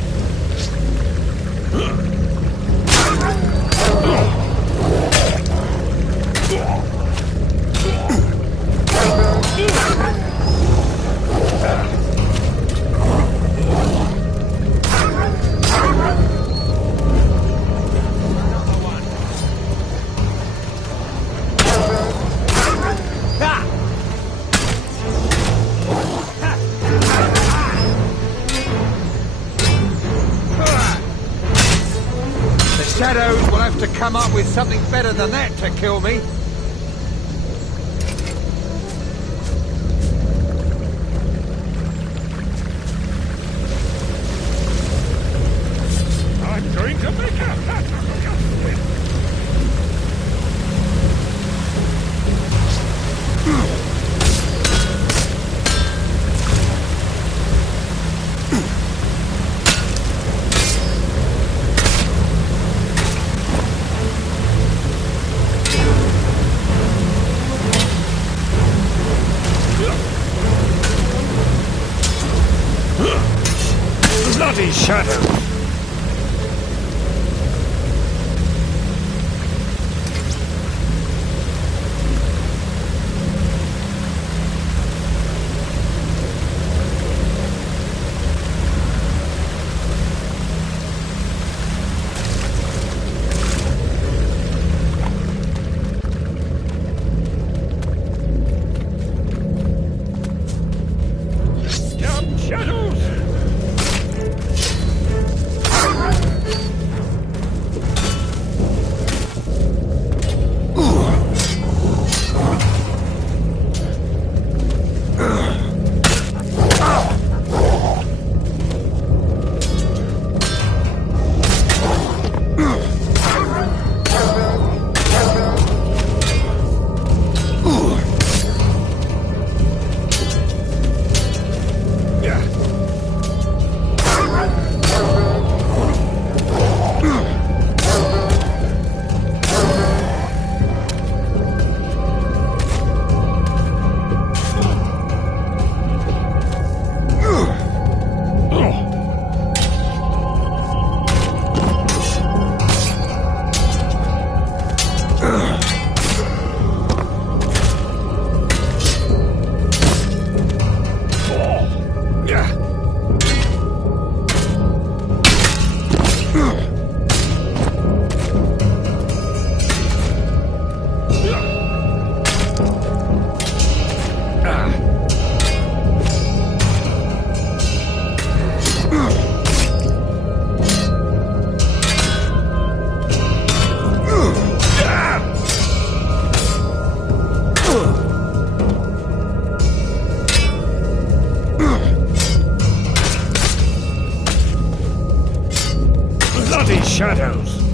shadows will have to come up with something better than that to kill me. I'm going to make a hat of you. Bloody shadow! Shadows! Bloody shadows!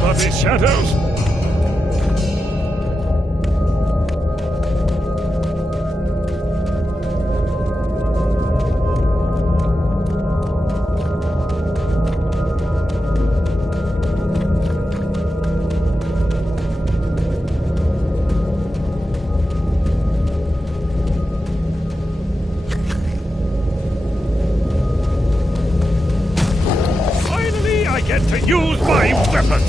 Bloody shadows! Finally, I get to use my weapon!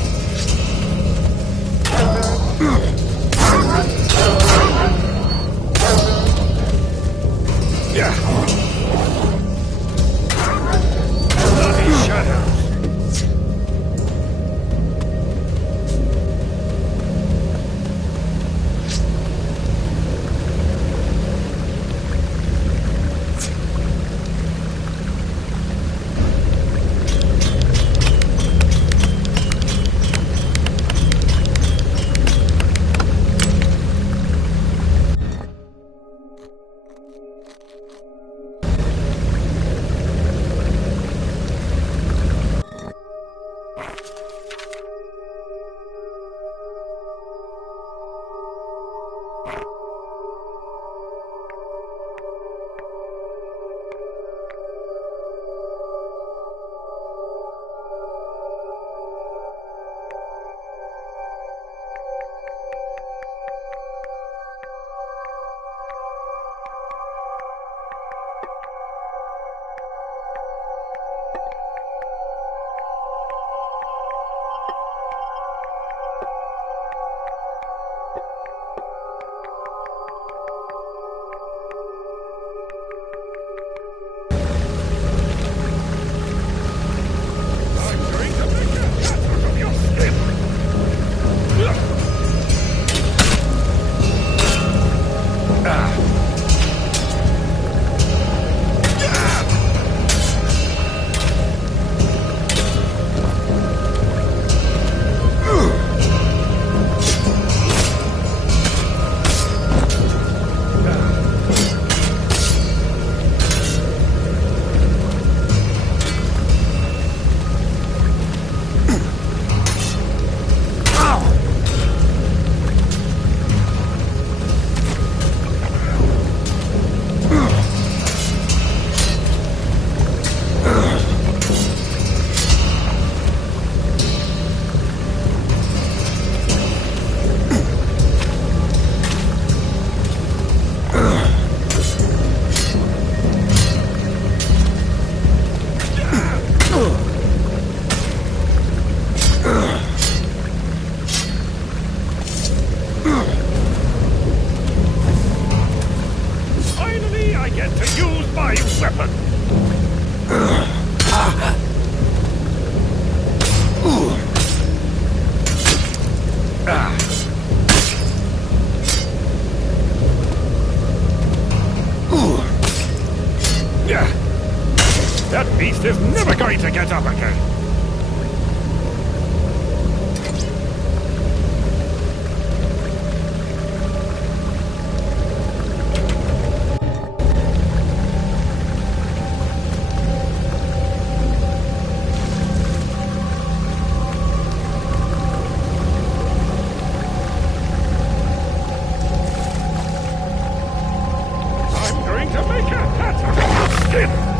Yeah. Bloody shadows! That beast is never going to get up again! I'm going to make a hat of your skin!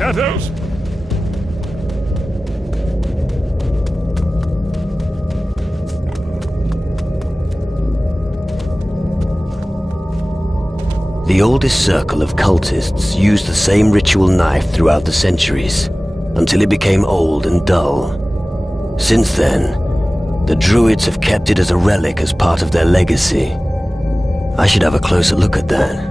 shadows? The oldest circle of cultists used the same ritual knife throughout the centuries, until it became old and dull. Since then, the Druids have kept it as a relic as part of their legacy. I should have a closer look at that.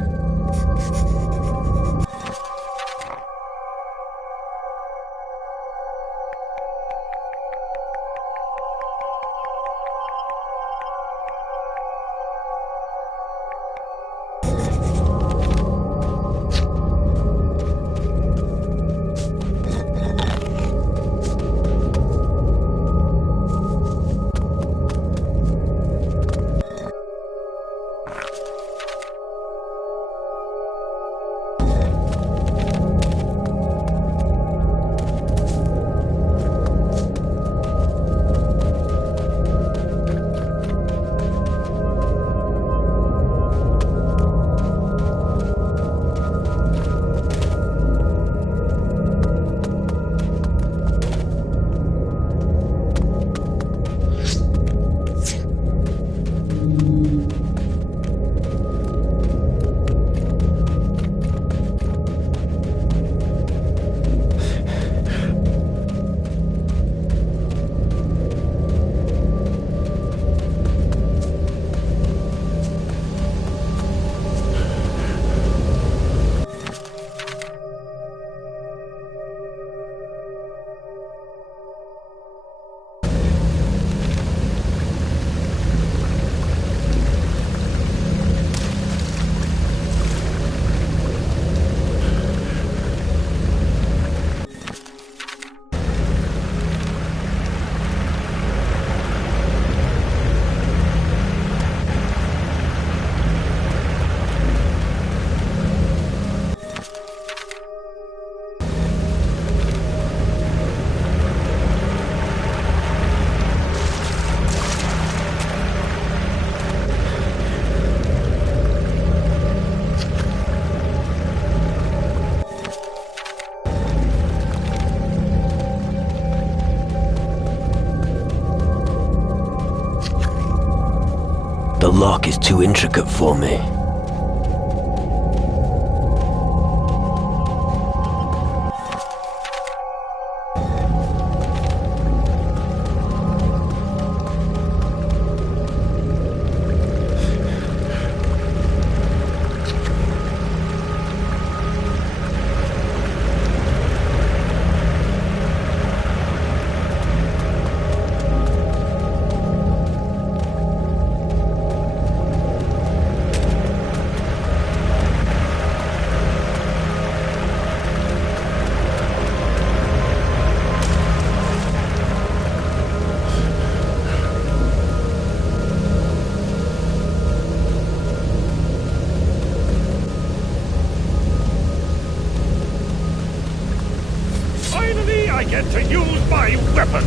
The lock is too intricate for me. I get to use my weapon!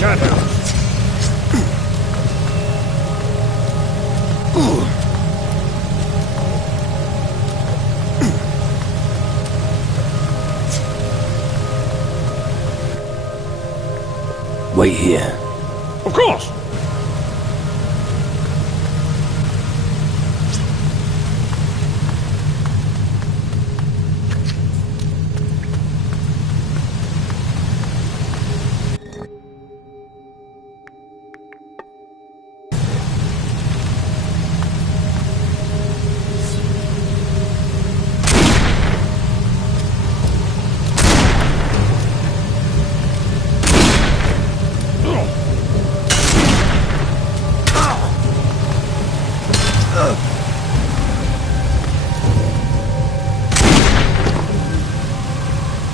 shadows. Wait here. Of course.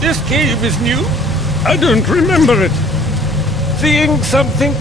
This cave is new? I don't remember it. Seeing something...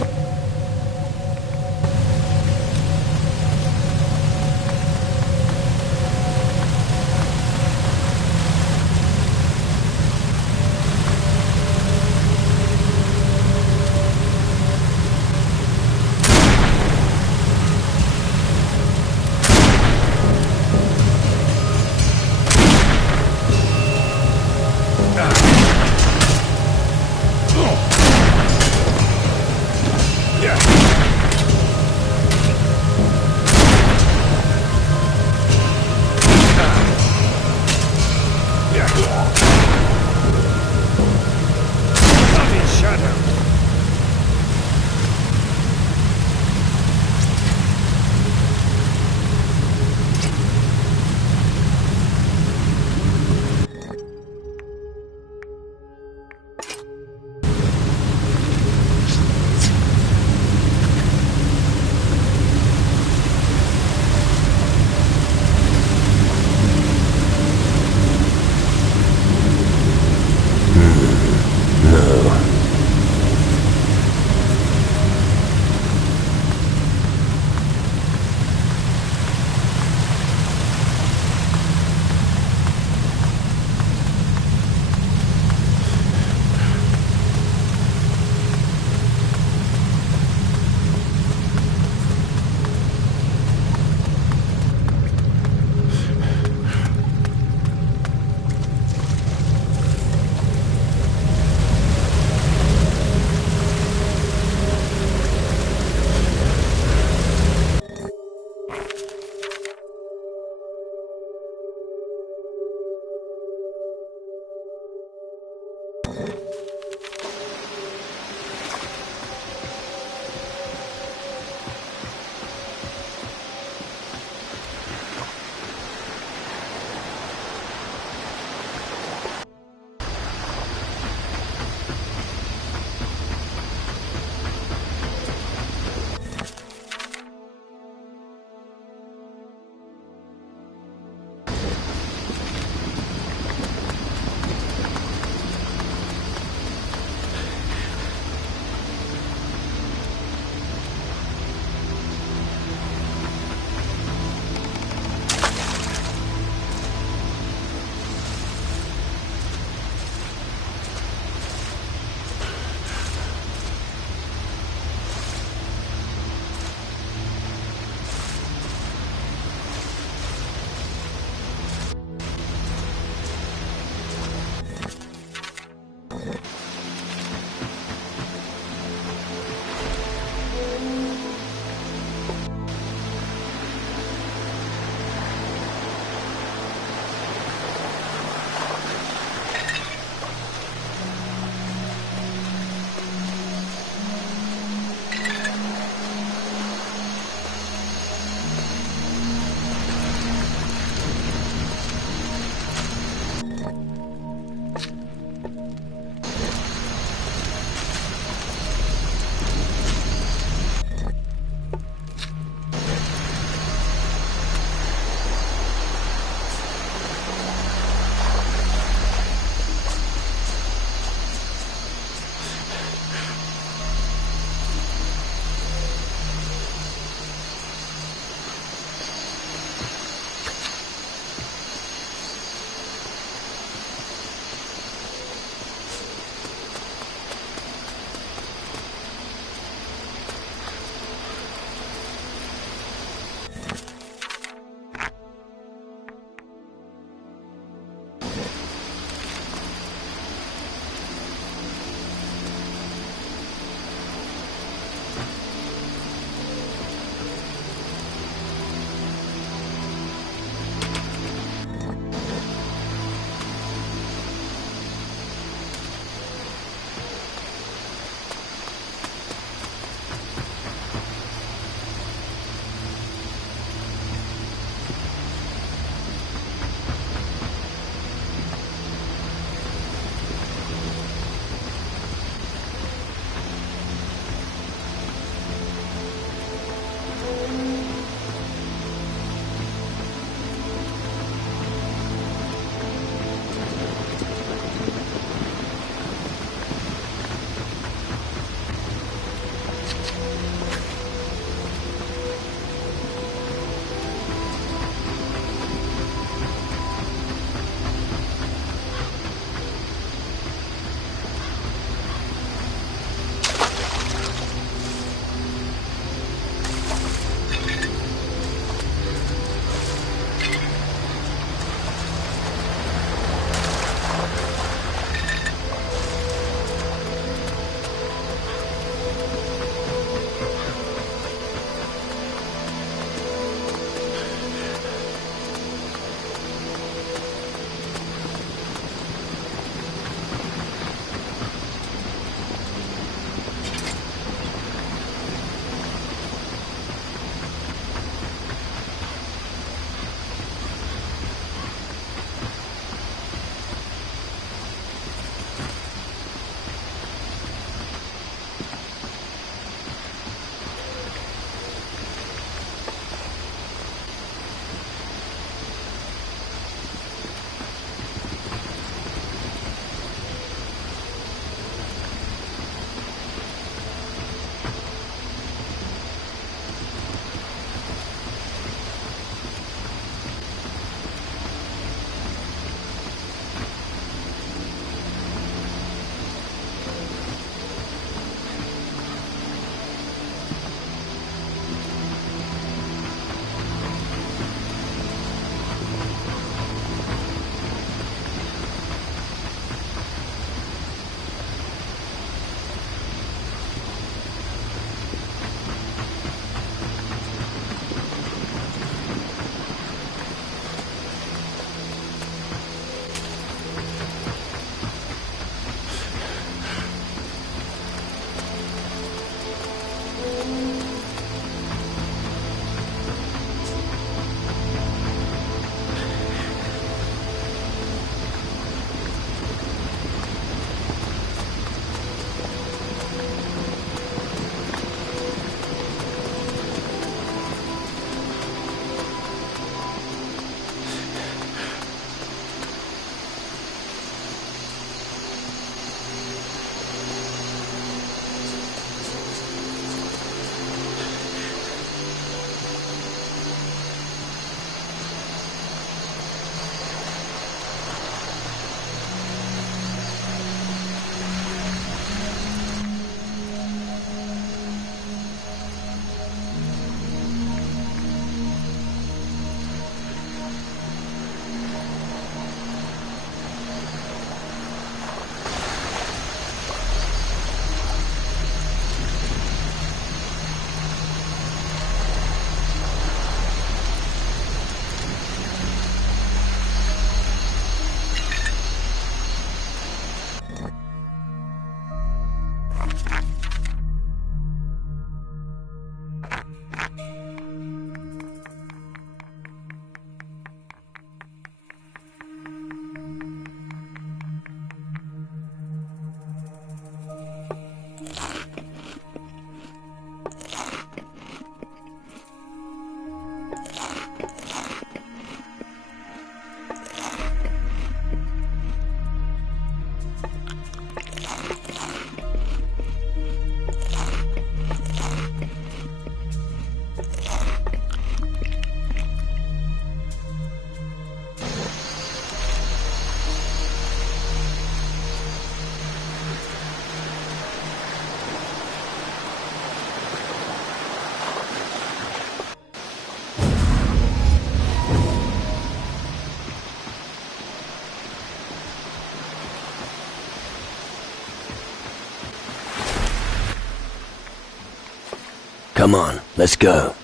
Come on, let's go.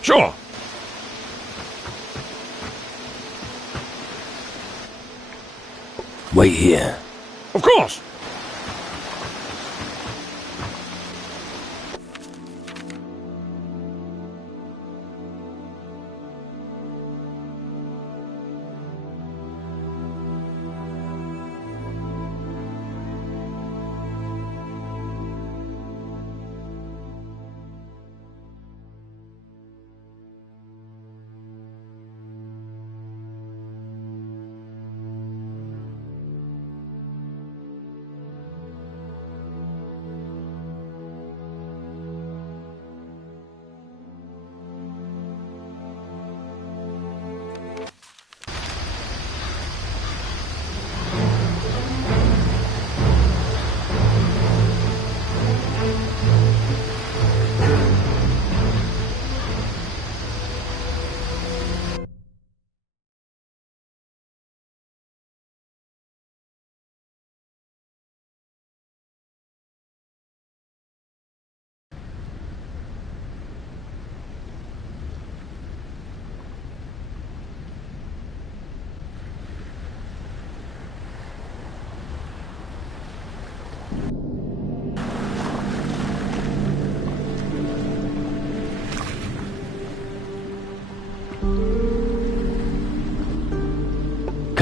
Sure. Wait here. Of course.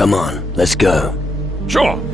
Come on, let's go. Sure.